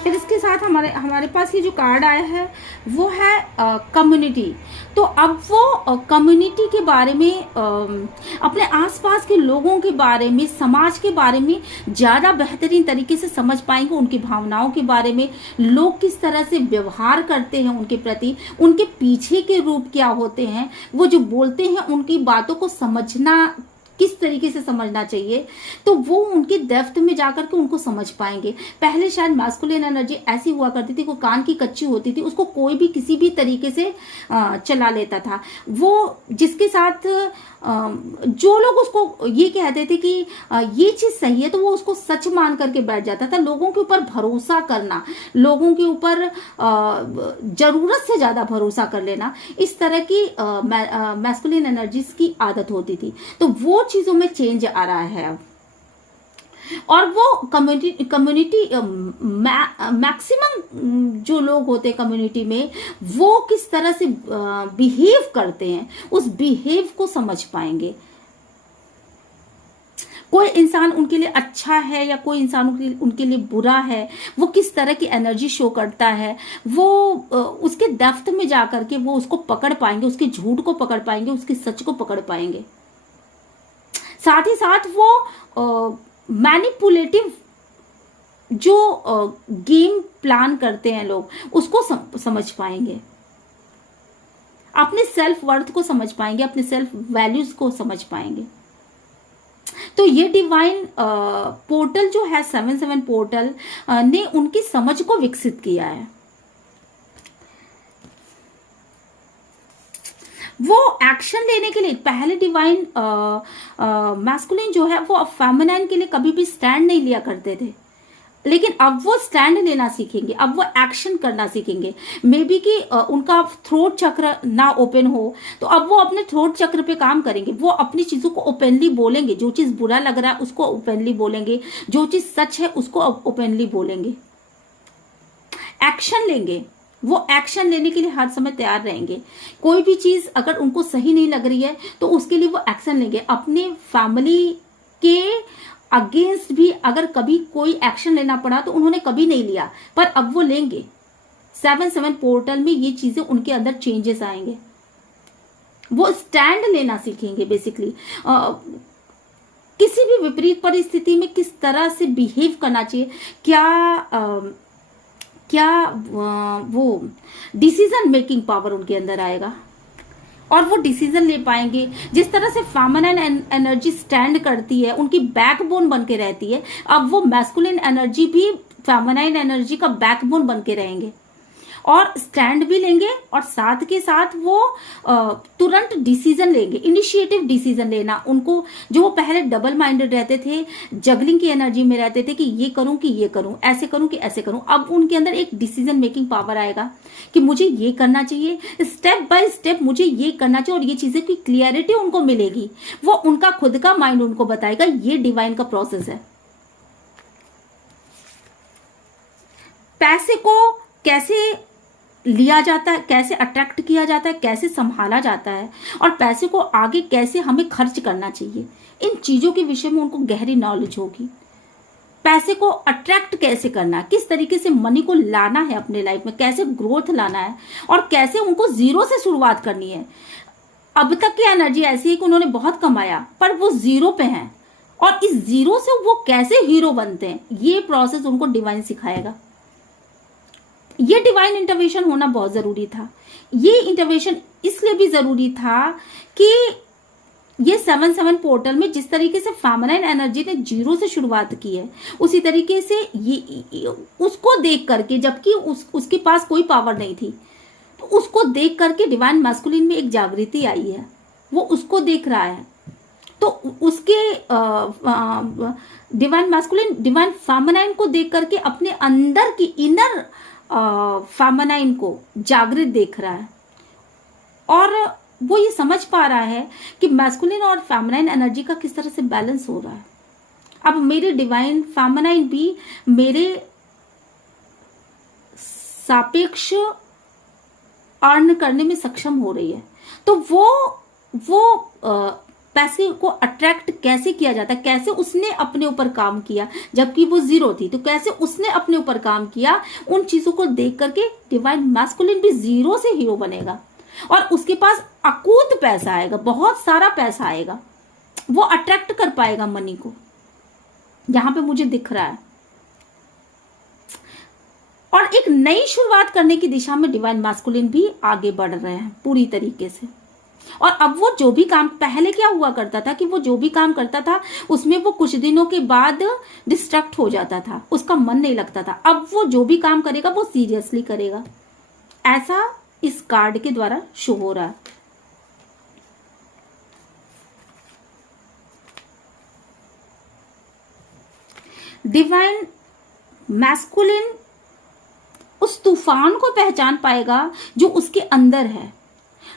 फिर इसके साथ हमारे पास ये जो कार्ड आया है वो है कम्युनिटी। तो अब वो कम्युनिटी के बारे में, अपने आसपास के लोगों के बारे में, समाज के बारे में ज़्यादा बेहतरीन तरीके से समझ पाएंगे, उनकी भावनाओं के बारे में, लोग किस तरह से व्यवहार करते हैं उनके प्रति, उनके पीछे के रूप क्या होते हैं, वो जो बोलते हैं उनकी बातों को समझना किस तरीके से समझना चाहिए, तो वो उनके डेप्थ में जाकर के उनको समझ पाएंगे। पहले शायद मैस्कुलिन एनर्जी ऐसी हुआ करती थी, वो कान की कच्ची होती थी, उसको कोई भी किसी भी तरीके से चला लेता था। वो जिसके साथ जो लोग उसको ये कहते थे कि ये चीज सही है, तो वो उसको सच मान करके बैठ जाता था। लोगों के ऊपर भरोसा करना, लोगों के ऊपर जरूरत से ज्यादा भरोसा कर लेना, इस तरह की मैस्कुलिन एनर्जीज की आदत होती थी। तो वो चीजों में चेंज आ रहा है अब। और वो कम्युनिटी मैक्सिमम जो लोग होते हैं कम्युनिटी में, वो किस तरह से बिहेव करते हैं, उस बिहेव को समझ पाएंगे। कोई इंसान उनके लिए अच्छा है या कोई इंसान उनके लिए बुरा है, वो किस तरह की एनर्जी शो करता है, वो उसके डेप्थ में जाकर के वो उसको पकड़ पाएंगे, उसके झूठ को पकड़ पाएंगे, उसके सच को पकड़ पाएंगे। साथ ही साथ वो मैनिपुलेटिव जो गेम प्लान करते हैं लोग, उसको समझ पाएंगे, अपने सेल्फ वर्थ को समझ पाएंगे, अपने सेल्फ वैल्यूज को समझ पाएंगे। तो ये डिवाइन पोर्टल जो है 7-7 पोर्टल ने उनकी समझ को विकसित किया है। वो एक्शन लेने के लिए, पहले डिवाइन मैस्कुलिन जो है वो फेमिनाइन के लिए कभी भी स्टैंड नहीं लिया करते थे, लेकिन अब वो स्टैंड लेना सीखेंगे, अब वो एक्शन करना सीखेंगे। मे बी कि उनका थ्रोट चक्र ना ओपन हो, तो अब वो अपने थ्रोट चक्र पे काम करेंगे। वो अपनी चीजों को ओपनली बोलेंगे, जो चीज बुरा लग रहा है उसको ओपनली बोलेंगे, जो चीज सच है उसको ओपनली बोलेंगे, एक्शन लेंगे। वो एक्शन लेने के लिए हर समय तैयार रहेंगे। कोई भी चीज अगर उनको सही नहीं लग रही है तो उसके लिए वो एक्शन लेंगे। अपने फैमिली के अगेंस्ट भी अगर कभी कोई एक्शन लेना पड़ा तो उन्होंने कभी नहीं लिया, पर अब वो लेंगे। 7-7 पोर्टल में ये चीजें उनके अंदर चेंजेस आएंगे, वो स्टैंड लेना सीखेंगे। बेसिकली किसी भी विपरीत परिस्थिति में किस तरह से बिहेव करना चाहिए, क्या वो डिसीजन मेकिंग पावर उनके अंदर आएगा और वो डिसीजन ले पाएंगे। जिस तरह से फेमिनाइन एनर्जी स्टैंड करती है, उनकी बैकबोन बन के रहती है, अब वो मैस्कुलिन एनर्जी भी फेमिनाइन एनर्जी का बैकबोन बन के रहेंगे और स्टैंड भी लेंगे, और साथ के साथ वो तुरंत डिसीजन लेंगे। इनिशिएटिव डिसीजन लेना उनको, जो वो पहले डबल माइंडेड रहते थे, जगलिंग की एनर्जी में रहते थे कि ये करूं कि ये करूं, ऐसे करूं कि ऐसे करूं, अब उनके अंदर एक डिसीजन मेकिंग पावर आएगा कि मुझे ये करना चाहिए, स्टेप बाय स्टेप मुझे ये करना चाहिए, और ये चीजें की क्लियरिटी उनको मिलेगी। वो उनका खुद का माइंड उनको बताएगा, ये डिवाइन का प्रोसेस है। पैसे को कैसे लिया जाता है, कैसे अट्रैक्ट किया जाता है, कैसे संभाला जाता है, और पैसे को आगे कैसे हमें खर्च करना चाहिए, इन चीज़ों के विषय में उनको गहरी नॉलेज होगी। पैसे को अट्रैक्ट कैसे करना है, किस तरीके से मनी को लाना है अपने लाइफ में, कैसे ग्रोथ लाना है, और कैसे उनको जीरो से शुरुआत करनी है। अब तक की एनर्जी ऐसी है कि उन्होंने बहुत कमाया पर वो जीरो पे हैं, और इस जीरो से वो कैसे हीरो बनते हैं, ये प्रोसेस उनको डिवाइन सिखाएगा। ये डिवाइन इंटरवेंशन होना बहुत जरूरी था। ये इंटरवेंशन इसलिए भी जरूरी था कि ये 7/7 पोर्टल में जिस तरीके से फेमिनाइन एनर्जी ने जीरो से शुरुआत की है, उसी तरीके से ये उसको देख करके, जबकि उसके पास कोई पावर नहीं थी, तो उसको देख करके डिवाइन मैस्कुलिन में एक जागृति आई है। वो उसको देख रहा है, तो उसके डिवाइन मैस्कुलिन डिवाइन फेमिनाइन को देख करके अपने अंदर की इनर फेमिनाइन को जागृत देख रहा है, और वो ये समझ पा रहा है कि मैस्कुलिन और फेमिनाइन एनर्जी का किस तरह से बैलेंस हो रहा है। अब मेरे डिवाइन फेमिनाइन भी मेरे सापेक्ष अर्न करने में सक्षम हो रही है, तो वो पैसे को अट्रैक्ट कैसे किया जाता है, कैसे उसने अपने ऊपर काम किया जबकि वो जीरो थी, तो कैसे उसने अपने ऊपर काम किया, उन चीजों को देख करके डिवाइन मैस्कुलिन भी जीरो से हीरो बनेगा, और उसके पास अकूत पैसा आएगा, बहुत सारा पैसा आएगा, वो अट्रैक्ट कर पाएगा मनी को। यहां पे मुझे दिख रहा है, और एक नई शुरुआत करने की दिशा में डिवाइन मैस्कुलिन भी आगे बढ़ रहे हैं पूरी तरीके से। और अब वो जो भी काम, पहले क्या हुआ करता था कि वो जो भी काम करता था उसमें वो कुछ दिनों के बाद डिस्ट्रैक्ट हो जाता था, उसका मन नहीं लगता था। अब वो जो भी काम करेगा वो सीरियसली करेगा, ऐसा इस कार्ड के द्वारा शो हो रहा है। डिवाइन मैस्कुलिन उस तूफान को पहचान पाएगा जो उसके अंदर है।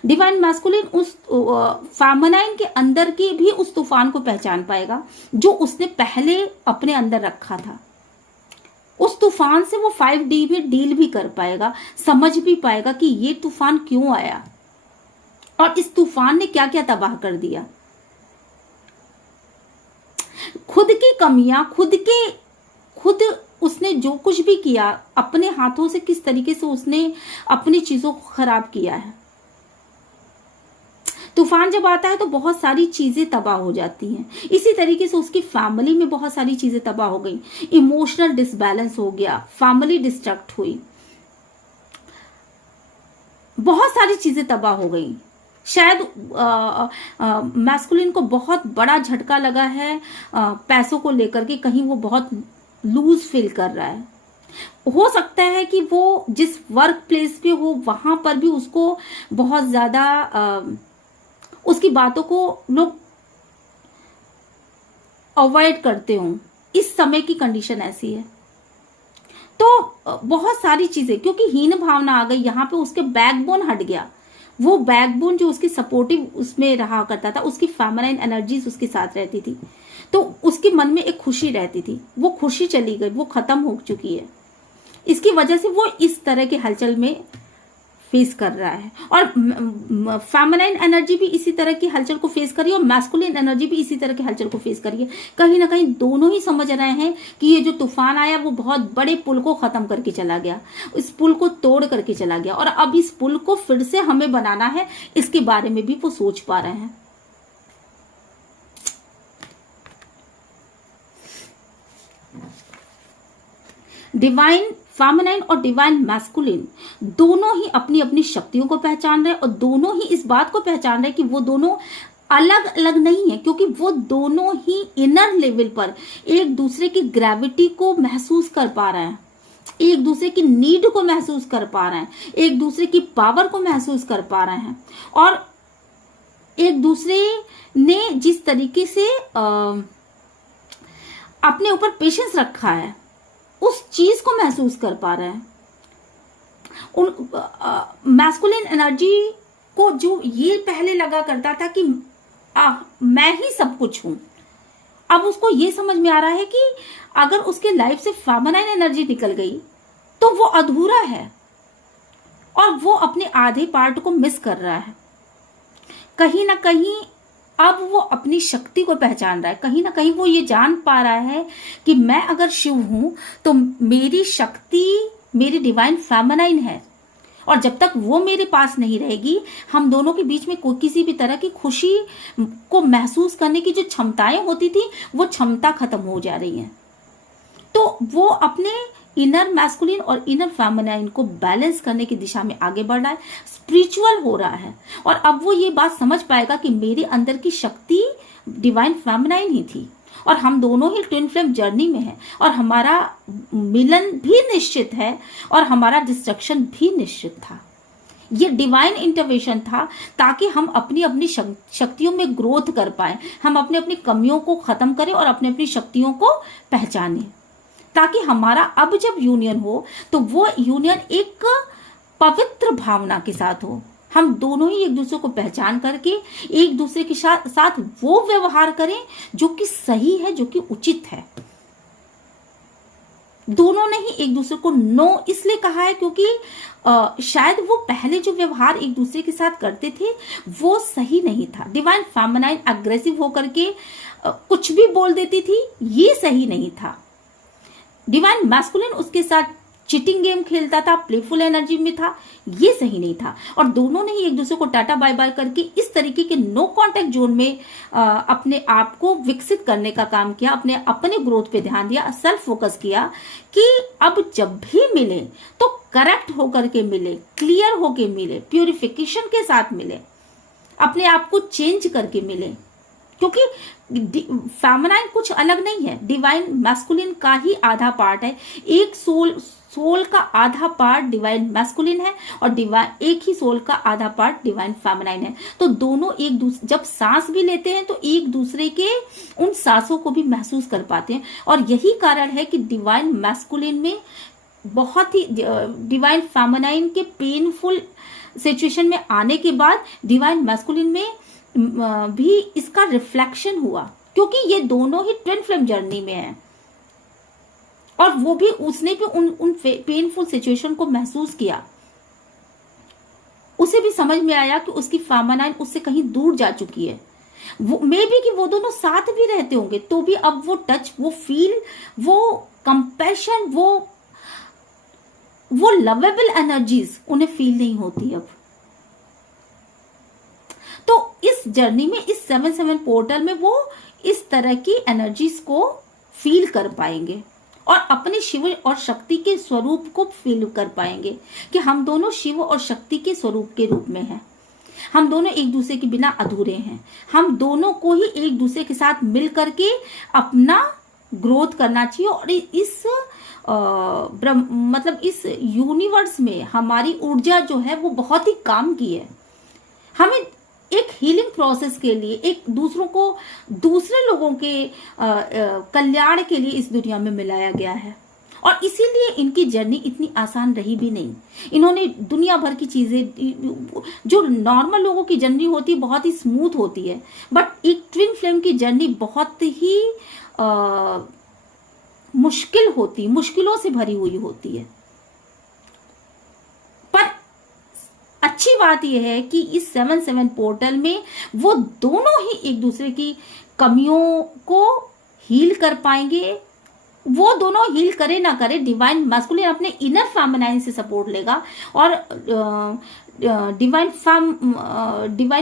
डिवाइन मैस्कुलिन उस फेमिनाइन के अंदर की भी उस तूफान को पहचान पाएगा जो उसने पहले अपने अंदर रखा था। उस तूफान से वो 5D में डील भी कर पाएगा, समझ भी पाएगा कि ये तूफान क्यों आया और इस तूफान ने क्या क्या तबाह कर दिया। खुद की कमियां, खुद उसने जो कुछ भी किया अपने हाथों से, किस तरीके से उसने अपनी चीजों को खराब किया है। तूफान जब आता है तो बहुत सारी चीजें तबाह हो जाती हैं। इसी तरीके से उसकी फैमिली में बहुत सारी चीजें तबाह हो गई, इमोशनल डिसबैलेंस हो गया, फैमिली डिस्ट्रैक्ट हुई, बहुत सारी चीजें तबाह हो गई। शायद मैस्कुलिन को बहुत बड़ा झटका लगा है पैसों को लेकर के, कहीं वो बहुत लूज फील कर रहा है। हो सकता है कि वो जिस वर्क प्लेस पे हो वहां पर भी उसको बहुत ज्यादा उसकी बातों को लोग अवॉइड करते हो। इस समय की कंडीशन ऐसी है, तो बहुत सारी चीजें, क्योंकि हीन भावना आ गई यहाँ पे, उसके बैकबोन हट गया। वो बैकबोन जो उसकी सपोर्टिव उसमें रहा करता था, उसकी फेमिनाइन एनर्जीज उसके साथ रहती थी, तो उसके मन में एक खुशी रहती थी, वो खुशी चली गई, वो खत्म हो चुकी है। इसकी वजह से वो इस तरह के हलचल में फेस कर रहा है, और फेमिनाइन एनर्जी भी इसी तरह की हलचल को फेस करी है और मैस्कुलिन एनर्जी भी इसी तरह की हलचल को फेस करी है। कहीं ना कहीं दोनों ही समझ रहे हैं कि ये जो तूफान आया वो बहुत बड़े पुल को खत्म करके चला गया, इस पुल को तोड़ करके चला गया, और अब इस पुल को फिर से हमें बनाना है, इसके बारे में भी वो सोच पा रहे हैं। डिवाइन फेमिनाइन और डिवाइन मैस्कुलिन दोनों ही अपनी अपनी शक्तियों को पहचान रहे हैं, और दोनों ही इस बात को पहचान रहे हैं कि वो दोनों अलग अलग नहीं है, क्योंकि वो दोनों ही इनर लेवल पर एक दूसरे की ग्रेविटी को महसूस कर पा रहे हैं, एक दूसरे की नीड को महसूस कर पा रहे हैं, एक दूसरे की पावर को महसूस कर पा रहे हैं, और एक दूसरे ने जिस तरीके से अपने ऊपर पेशेंस रखा है उस चीज को महसूस कर पा रहे हैं। मैस्कुलिन एनर्जी को जो ये पहले लगा करता था कि मैं ही सब कुछ हूं, अब उसको ये समझ में आ रहा है कि अगर उसके लाइफ से फेमिनाइन एनर्जी निकल गई तो वो अधूरा है, और वो अपने आधे पार्ट को मिस कर रहा है। कहीं ना कहीं अब वो अपनी शक्ति को पहचान रहा है, कहीं ना कहीं वो ये जान पा रहा है कि मैं अगर शिव हूं तो मेरी शक्ति मेरी डिवाइन फेमिनाइन है, और जब तक वो मेरे पास नहीं रहेगी, हम दोनों के बीच में कोई किसी भी तरह की खुशी को महसूस करने की जो क्षमताएं होती थी वो क्षमता खत्म हो जा रही है। तो वो अपने इनर मैस्कुलिन और इनर फेमिनाइन को बैलेंस करने की दिशा में आगे बढ़ रहा है, स्पिरिचुअल हो रहा है, और अब वो ये बात समझ पाएगा कि मेरे अंदर की शक्ति डिवाइन फेमिनाइन ही थी, और हम दोनों ही ट्विन फ्लेम जर्नी में हैं, और हमारा मिलन भी निश्चित है और हमारा डिस्ट्रक्शन भी निश्चित था। ये डिवाइन इंटरवेंशन था ताकि हम अपनी अपनी शक्तियों में ग्रोथ कर पाए, हम अपने अपनी कमियों को खत्म करें और अपनी अपनी शक्तियों को पहचानें, ताकि हमारा अब जब यूनियन हो तो वो यूनियन एक पवित्र भावना के साथ हो। हम दोनों ही एक दूसरे को पहचान करके एक दूसरे के साथ वो व्यवहार करें जो कि सही है, जो कि उचित है। दोनों ने ही एक दूसरे को नो इसलिए कहा है क्योंकि शायद वो पहले जो व्यवहार एक दूसरे के साथ करते थे वो सही नहीं था। डिवाइन फेमिनाइन अग्रेसिव होकर के कुछ भी बोल देती थी, ये सही नहीं था। डिवाइन मैस्कुलिन उसके साथ चीटिंग गेम खेलता था, प्लेफुल एनर्जी में था, ये सही नहीं था। और दोनों ने ही एक दूसरे को टाटा बाय बाय करके इस तरीके के नो कांटेक्ट जोन में अपने आप को विकसित करने का काम किया, अपने ग्रोथ पे ध्यान दिया, सेल्फ फोकस किया कि अब जब भी मिले तो करेक्ट होकर के मिले, क्लियर होके मिले, प्यूरिफिकेशन के साथ मिले, अपने आप को चेंज करके मिले, क्योंकि फेमिनाइन कुछ अलग नहीं है, डिवाइन मैस्कुलिन का ही आधा पार्ट है। एक सोल का आधा पार्ट डिवाइन मैस्कुलिन है और एक ही सोल का आधा पार्ट डिवाइन फेमिनाइन है। तो दोनों एक दूसरे जब सांस भी लेते हैं तो एक दूसरे के उन सांसों को भी महसूस कर पाते हैं, और यही कारण है कि डिवाइन मैस्कुलिन में बहुत ही डिवाइन फेमिनाइन के पेनफुल सिचुएशन में आने के बाद डिवाइन मैस्कुलिन में भी इसका रिफ्लेक्शन हुआ, क्योंकि ये दोनों ही ट्विन फ्लेम जर्नी में है, और वो भी उसने भी उन पेनफुल सिचुएशन को महसूस किया। उसे भी समझ में आया कि उसकी फेमिनाइन उससे कहीं दूर जा चुकी है। वो मे भी कि वो दोनों साथ भी रहते होंगे तो भी अब वो टच, वो फील, वो कंपैशन, वो लवेबल एनर्जीज उन्हें फील नहीं होती अब। तो इस जर्नी में, इस 7/7 पोर्टल में वो इस तरह की एनर्जीज को फील कर पाएंगे और अपने शिव और शक्ति के स्वरूप को फील कर पाएंगे कि हम दोनों शिव और शक्ति के स्वरूप के रूप में हैं। हम दोनों एक दूसरे के बिना अधूरे हैं। हम दोनों को ही एक दूसरे के साथ मिल करके अपना ग्रोथ करना चाहिए, और इस यूनिवर्स में हमारी ऊर्जा जो है वो बहुत ही काम की है। हमें एक हीलिंग प्रोसेस के लिए, एक दूसरे लोगों के कल्याण के लिए इस दुनिया में मिलाया गया है, और इसीलिए इनकी जर्नी इतनी आसान रही भी नहीं। इन्होंने दुनिया भर की चीजें, जो नॉर्मल लोगों की जर्नी होती है बहुत ही स्मूथ होती है, बट एक ट्विन फ्लेम की जर्नी बहुत ही मुश्किलों से भरी हुई होती है। पर अच्छी बात यह है कि इस 7/7 पोर्टल में वो दोनों ही एक दूसरे की कमियों को हील कर पाएंगे। वो दोनों हील करे ना करे, डिवाइन मैस्कुलिन अपने इनर फेमिनाइन से सपोर्ट लेगा और डिवाइन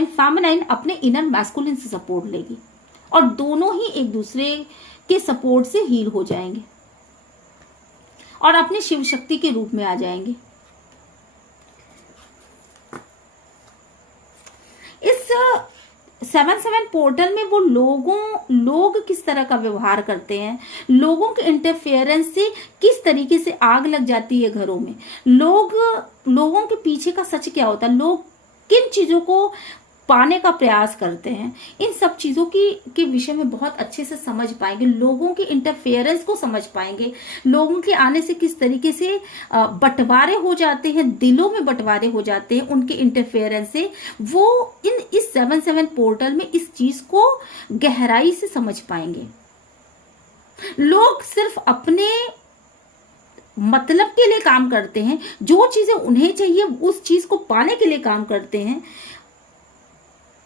फेमिनाइन अपने इनर मैस्कुलिन से सपोर्ट लेगी, और दोनों ही एक दूसरे के सपोर्ट से हील हो जाएंगे और अपने शिव शक्ति के रूप में आ जाएंगे। इस 7/7 पोर्टल में वो लोग किस तरह का व्यवहार करते हैं, लोगों के इंटरफेरेंस से किस तरीके से आग लग जाती है घरों में, लोगों के पीछे का सच क्या होता है, लोग किन चीजों को पाने का प्रयास करते हैं, इन सब चीजों के विषय में बहुत अच्छे से समझ पाएंगे। लोगों के इंटरफेरेंस को समझ पाएंगे, लोगों के आने से किस तरीके से बंटवारे हो जाते हैं, दिलों में बंटवारे हो जाते हैं उनके इंटरफेरेंस से। वो इस 7/7 पोर्टल में इस चीज को गहराई से समझ पाएंगे। लोग सिर्फ अपने मतलब के लिए काम करते हैं, जो चीजें उन्हें चाहिए उस चीज को पाने के लिए काम करते हैं,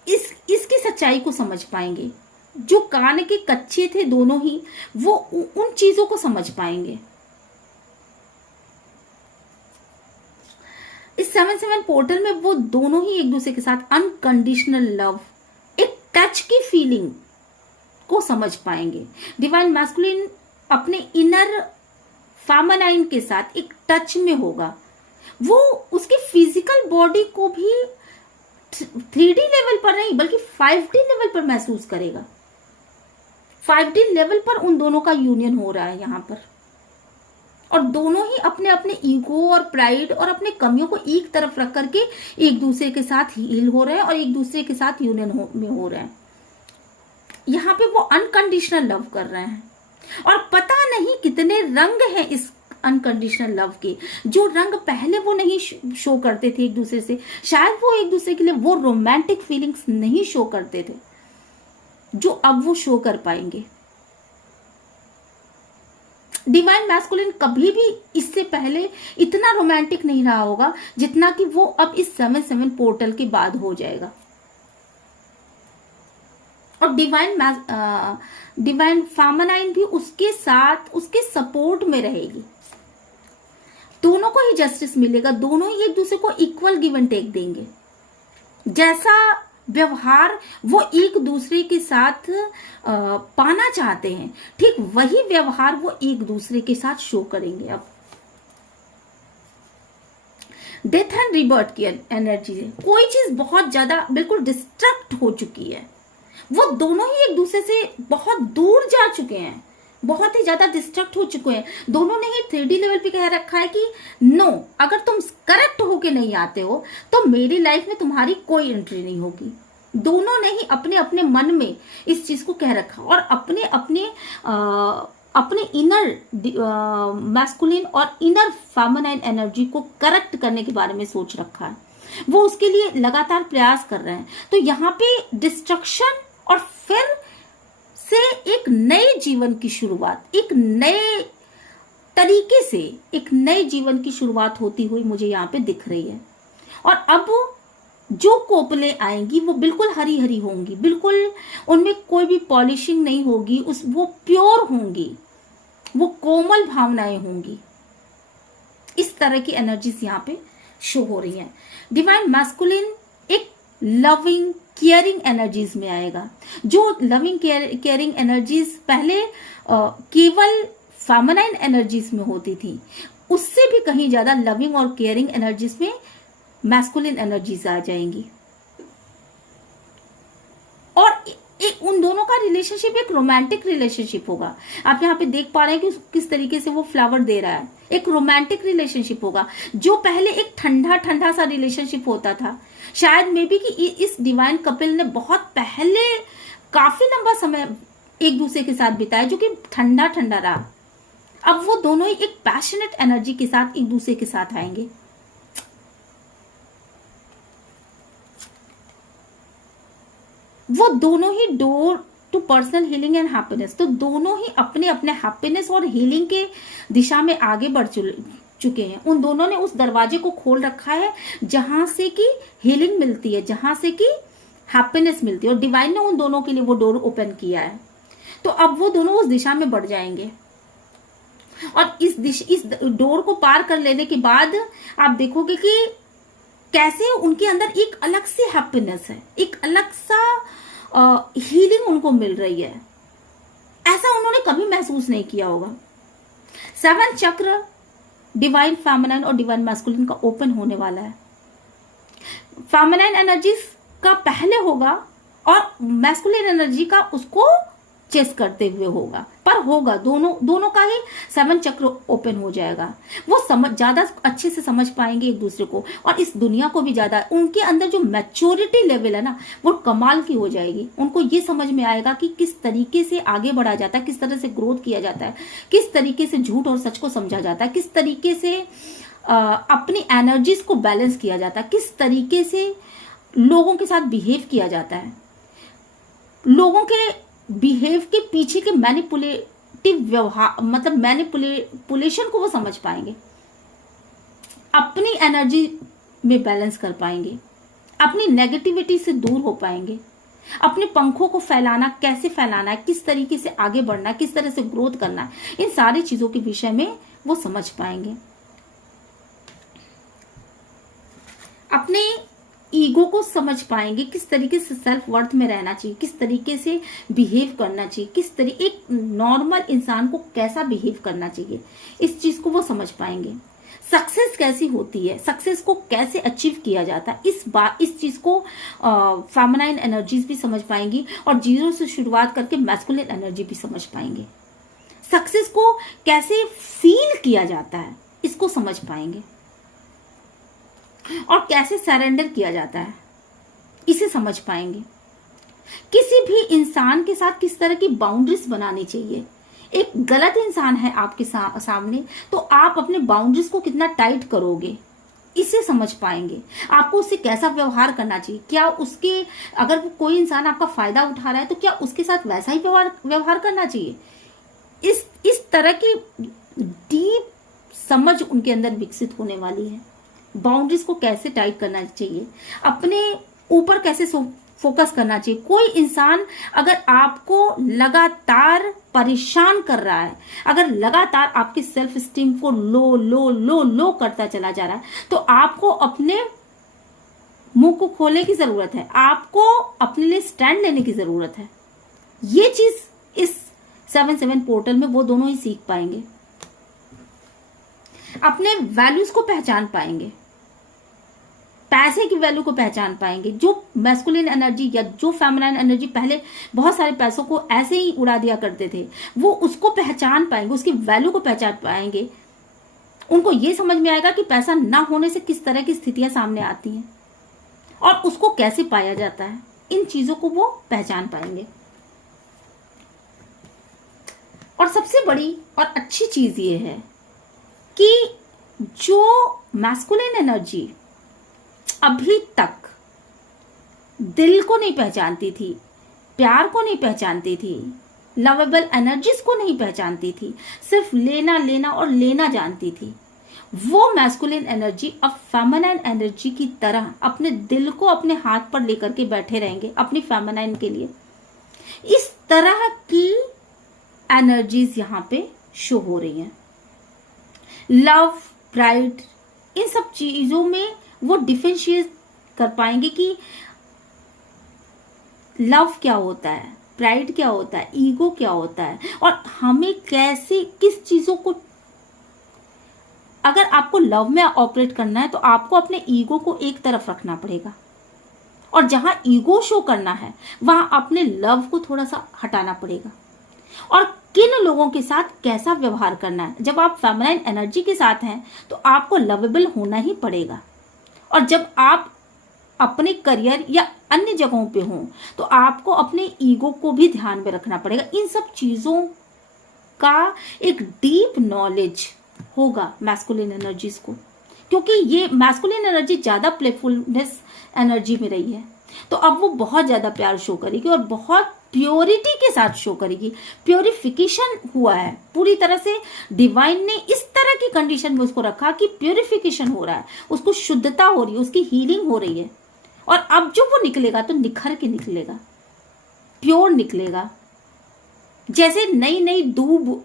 इसकी सच्चाई को समझ पाएंगे। जो कान के कच्चे थे दोनों ही, वो उन चीजों को समझ पाएंगे। इस 7-7 पोर्टल में वो दोनों ही एक दूसरे के साथ अनकंडीशनल लव, एक टच की फीलिंग को समझ पाएंगे। डिवाइन मैस्कुलिन अपने इनर फेमिनाइन के साथ एक टच में होगा। वो उसकी फिजिकल बॉडी को भी 3D लेवल पर नहीं बल्कि 5D लेवल पर महसूस करेगा। 5D लेवल पर उन दोनों का यूनियन हो रहा है यहाँ पर, और दोनों ही अपने अपने ईगो और प्राइड और अपने कमियों को एक तरफ रख करके एक दूसरे के साथ हील हो रहे हैं और एक दूसरे के साथ यूनियन में हो रहे हैं। यहाँ पे वो अनकंडीशनल लव कर रहे हैं, और पता नहीं कितने रंग हैं इस अनकंडीशनल लव के। जो रंग पहले वो नहीं शो करते थे एक दूसरे से, शायद वो एक दूसरे के लिए वो रोमांटिक फीलिंग्स नहीं शो करते थे, जो अब वो शो कर पाएंगे। डिवाइन मैस्कुलिन कभी भी इससे पहले इतना रोमांटिक नहीं रहा होगा जितना कि वो अब इस 7-7 पोर्टल के बाद हो जाएगा। और डिवाइन फेमिनाइन भी उसके साथ उसके सपोर्ट में रहेगी। दोनों को ही जस्टिस मिलेगा, दोनों ही एक दूसरे को इक्वल गिव एंड टेक देंगे। जैसा व्यवहार वो एक दूसरे के साथ पाना चाहते हैं, ठीक वही व्यवहार वो एक दूसरे के साथ शो करेंगे। अब डेथ एंड रिबर्थ की एनर्जी है, कोई चीज बहुत ज्यादा बिल्कुल डिस्ट्रक्ट हो चुकी है, वो दोनों ही एक दूसरे से बहुत दूर जा चुके हैं, बहुत ही ज्यादा डिस्ट्रक्ट हो चुके हैं। दोनों ने ही 3D लेवल पे कह रखा है कि नो, अगर तुम करेक्ट होके नहीं आते हो तो मेरी लाइफ में तुम्हारी कोई एंट्री नहीं होगी। दोनों ने ही अपने अपने मन में इस चीज को कह रखा, और अपने अपने अपने इनर मैस्कुलिन और इनर फेमिनाइन एनर्जी को करेक्ट करने के बारे में सोच रखा है। वो उसके लिए लगातार प्रयास कर रहे हैं। तो यहाँ पे डिस्ट्रक्शन और फिर से एक नए जीवन की शुरुआत, एक नए तरीके से एक नए जीवन की शुरुआत होती हुई मुझे यहाँ पे दिख रही है। और अब जो कोपले आएंगी वो बिल्कुल हरी हरी होंगी, बिल्कुल उनमें कोई भी पॉलिशिंग नहीं होगी, वो प्योर होंगी, वो कोमल भावनाएं होंगी। इस तरह की एनर्जीज यहाँ पे शो हो रही हैं। डिवाइन मैस्कुलिन एक लविंग केयरिंग एनर्जीज में आएगा। जो लविंग केयरिंग एनर्जीज पहले केवल फेमिनाइन एनर्जीज में होती थी, उससे भी कहीं ज्यादा लविंग और केयरिंग एनर्जीज में मैस्कुलिन एनर्जीज आ जाएंगी। और उन दोनों का रिलेशनशिप एक रोमांटिक रिलेशनशिप होगा। आप यहाँ पे देख पा रहे हैं कि किस तरीके से वो फ्लावर दे रहा है। एक रोमांटिक रिलेशनशिप होगा। जो पहले एक ठंडा ठंडा सा रिलेशनशिप होता था, शायद मे बी कि इस डिवाइन कपिल ने बहुत पहले काफी लंबा समय एक दूसरे के साथ बिताया जो कि ठंडा ठंडा रहा। अब वो दोनों ही एक पैशनेट एनर्जी के साथ एक दूसरे के साथ आएंगे। वो दोनों ही door to personal healing and happiness, तो दोनों ही अपने अपने हैप्पीनेस और हीलिंग के दिशा में आगे बढ़ चुके हैं। उन दोनों ने उस दरवाजे को खोल रखा है जहां से कि हीलिंग मिलती है, जहां से कि हैप्पीनेस मिलती है, और डिवाइन ने उन दोनों के लिए वो डोर ओपन किया है। तो अब वो दोनों उस दिशा में बढ़ जाएंगे। और इस डोर को पार कर लेने के बाद आप देखोगे कि कैसे उनके अंदर एक अलग सी हैप्पीनेस है, एक अलग सा हीलिंग उनको मिल रही है। ऐसा उन्होंने कभी महसूस नहीं किया होगा। 7 चक्र डिवाइन फेमिनाइन और डिवाइन मैस्कुलिन का ओपन होने वाला है। फेमिनाइन एनर्जी का पहले होगा और मैस्कुलिन एनर्जी का उसको चेस करते हुए होगा, पर होगा दोनों का ही 7 चक्र ओपन हो जाएगा। वो ज्यादा अच्छे से समझ पाएंगे एक दूसरे को, और इस दुनिया को भी ज्यादा। उनके अंदर जो मैच्योरिटी लेवल है ना, वो कमाल की हो जाएगी। उनको ये समझ में आएगा कि किस तरीके से आगे बढ़ा जाता है, किस तरह से ग्रोथ किया जाता है, किस तरीके से झूठ और सच को समझा जाता है, किस तरीके से अपनी एनर्जीज को बैलेंस किया जाता है, किस तरीके से लोगों के साथ बिहेव किया जाता है। लोगों के बिहेव के पीछे के इफेक्टिव व्यवहार मतलब मैनिपुलेशन को वो समझ पाएंगे, अपनी एनर्जी में बैलेंस कर पाएंगे, अपनी नेगेटिविटी से दूर हो पाएंगे, अपने पंखों को फैलाना, कैसे फैलाना है, किस तरीके से आगे बढ़ना है, किस तरह से ग्रोथ करना है, इन सारी चीजों के विषय में वो समझ पाएंगे। अपने ईगो को समझ पाएंगे, किस तरीके से सेल्फ वर्थ में रहना चाहिए, किस तरीके से बिहेव करना चाहिए, किस तरीके एक नॉर्मल इंसान को कैसा बिहेव करना चाहिए, इस चीज को वो समझ पाएंगे। सक्सेस कैसी होती है, सक्सेस को कैसे अचीव किया जाता है, इस चीज को फेमिनाइन एनर्जीज भी समझ पाएंगी और जीरो से शुरुआत करके मैस्कुलिन एनर्जी भी समझ पाएंगे। सक्सेस को कैसे फील किया जाता है इसको समझ पाएंगे और कैसे सरेंडर किया जाता है इसे समझ पाएंगे। किसी भी इंसान के साथ किस तरह की बाउंड्रीज बनानी चाहिए, एक गलत इंसान है आपके सामने तो आप अपने बाउंड्रीज को कितना टाइट करोगे इसे समझ पाएंगे। आपको उससे कैसा व्यवहार करना चाहिए, क्या उसके अगर कोई इंसान आपका फायदा उठा रहा है तो क्या उसके साथ वैसा ही व्यवहार करना चाहिए। इस तरह की डीप समझ उनके अंदर विकसित होने वाली है। बाउंड्रीज को कैसे टाइट करना चाहिए, अपने ऊपर कैसे फोकस करना चाहिए। कोई इंसान अगर आपको लगातार परेशान कर रहा है, अगर लगातार आपकी सेल्फ स्टीम को लो लो लो लो करता चला जा रहा है तो आपको अपने मुंह को खोलने की जरूरत है, आपको अपने लिए स्टैंड लेने की जरूरत है। ये चीज इस 7/7 पोर्टल में वो दोनों ही सीख पाएंगे, अपने वैल्यूज को पहचान पाएंगे, पैसे की वैल्यू को पहचान पाएंगे। जो मैस्कुलिन एनर्जी या जो फेमिनाइन एनर्जी पहले बहुत सारे पैसों को ऐसे ही उड़ा दिया करते थे, वो उसको पहचान पाएंगे, उसकी वैल्यू को पहचान पाएंगे। उनको ये समझ में आएगा कि पैसा ना होने से किस तरह की स्थितियां सामने आती हैं और उसको कैसे पाया जाता है। इन चीजों को वो पहचान पाएंगे। और सबसे बड़ी और अच्छी चीज ये है कि जो मैस्कुलिन एनर्जी अभी तक दिल को नहीं पहचानती थी, प्यार को नहीं पहचानती थी, लवेबल एनर्जीज को नहीं पहचानती थी, सिर्फ लेना लेना और लेना जानती थी, वो मैस्कुलिन एनर्जी अब फेमिनाइन एनर्जी की तरह अपने दिल को अपने हाथ पर लेकर के बैठे रहेंगे अपनी फेमिनाइन के लिए। इस तरह की एनर्जीज यहाँ पे शो हो रही हैं। लव, प्राइड, इन सब चीजों में वो डिफरेंशिएट कर पाएंगे कि लव क्या होता है, प्राइड क्या होता है, ईगो क्या होता है और हमें कैसे किस चीजों को। अगर आपको लव में ऑपरेट करना है तो आपको अपने ईगो को एक तरफ रखना पड़ेगा और जहां ईगो शो करना है वहां अपने लव को थोड़ा सा हटाना पड़ेगा। और किन लोगों के साथ कैसा व्यवहार करना है। जब आप फेमिनाइन एनर्जी के साथ हैं तो आपको लवेबल होना ही पड़ेगा और जब आप अपने करियर या अन्य जगहों पे हों तो आपको अपने ईगो को भी ध्यान में रखना पड़ेगा। इन सब चीजों का एक डीप नॉलेज होगा मैस्कुलिन एनर्जीज को, क्योंकि ये मैस्कुलिन एनर्जी ज्यादा प्लेफुलनेस एनर्जी में रही है तो अब वो बहुत ज्यादा प्यार शो करेगी और बहुत प्योरिटी के साथ शो करेगी। प्योरिफिकेशन हुआ है पूरी तरह से, डिवाइन ने इस तरह की कंडीशन में उसको रखा कि प्योरिफिकेशन हो रहा है, उसको शुद्धता हो रही है, उसकी हीलिंग हो रही है और अब जो वो निकलेगा तो निखर के निकलेगा, प्योर निकलेगा। जैसे नई नई दूब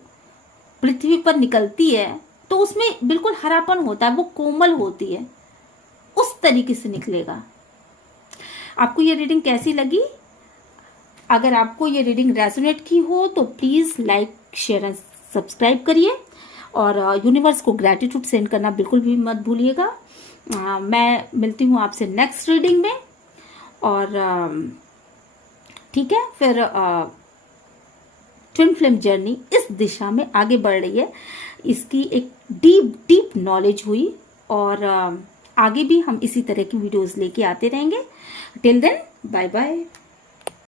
पृथ्वी पर निकलती है तो उसमें बिल्कुल हरापन होता है, वो कोमल होती है, उस तरीके से निकलेगा। आपको ये रीडिंग कैसी लगी? अगर आपको ये रीडिंग रेजोनेट की हो तो please like, share and subscribe करिए और यूनिवर्स को ग्रैटिट्यूड सेंड करना बिल्कुल भी मत भूलिएगा। मैं मिलती हूँ आपसे नेक्स्ट रीडिंग में और ठीक है, फिर ट्विन फ्लेम जर्नी इस दिशा में आगे बढ़ रही है, इसकी एक डीप नॉलेज हुई और आगे भी हम इसी तरह की वीडियोस लेके आते रहेंगे। Till then bye bye.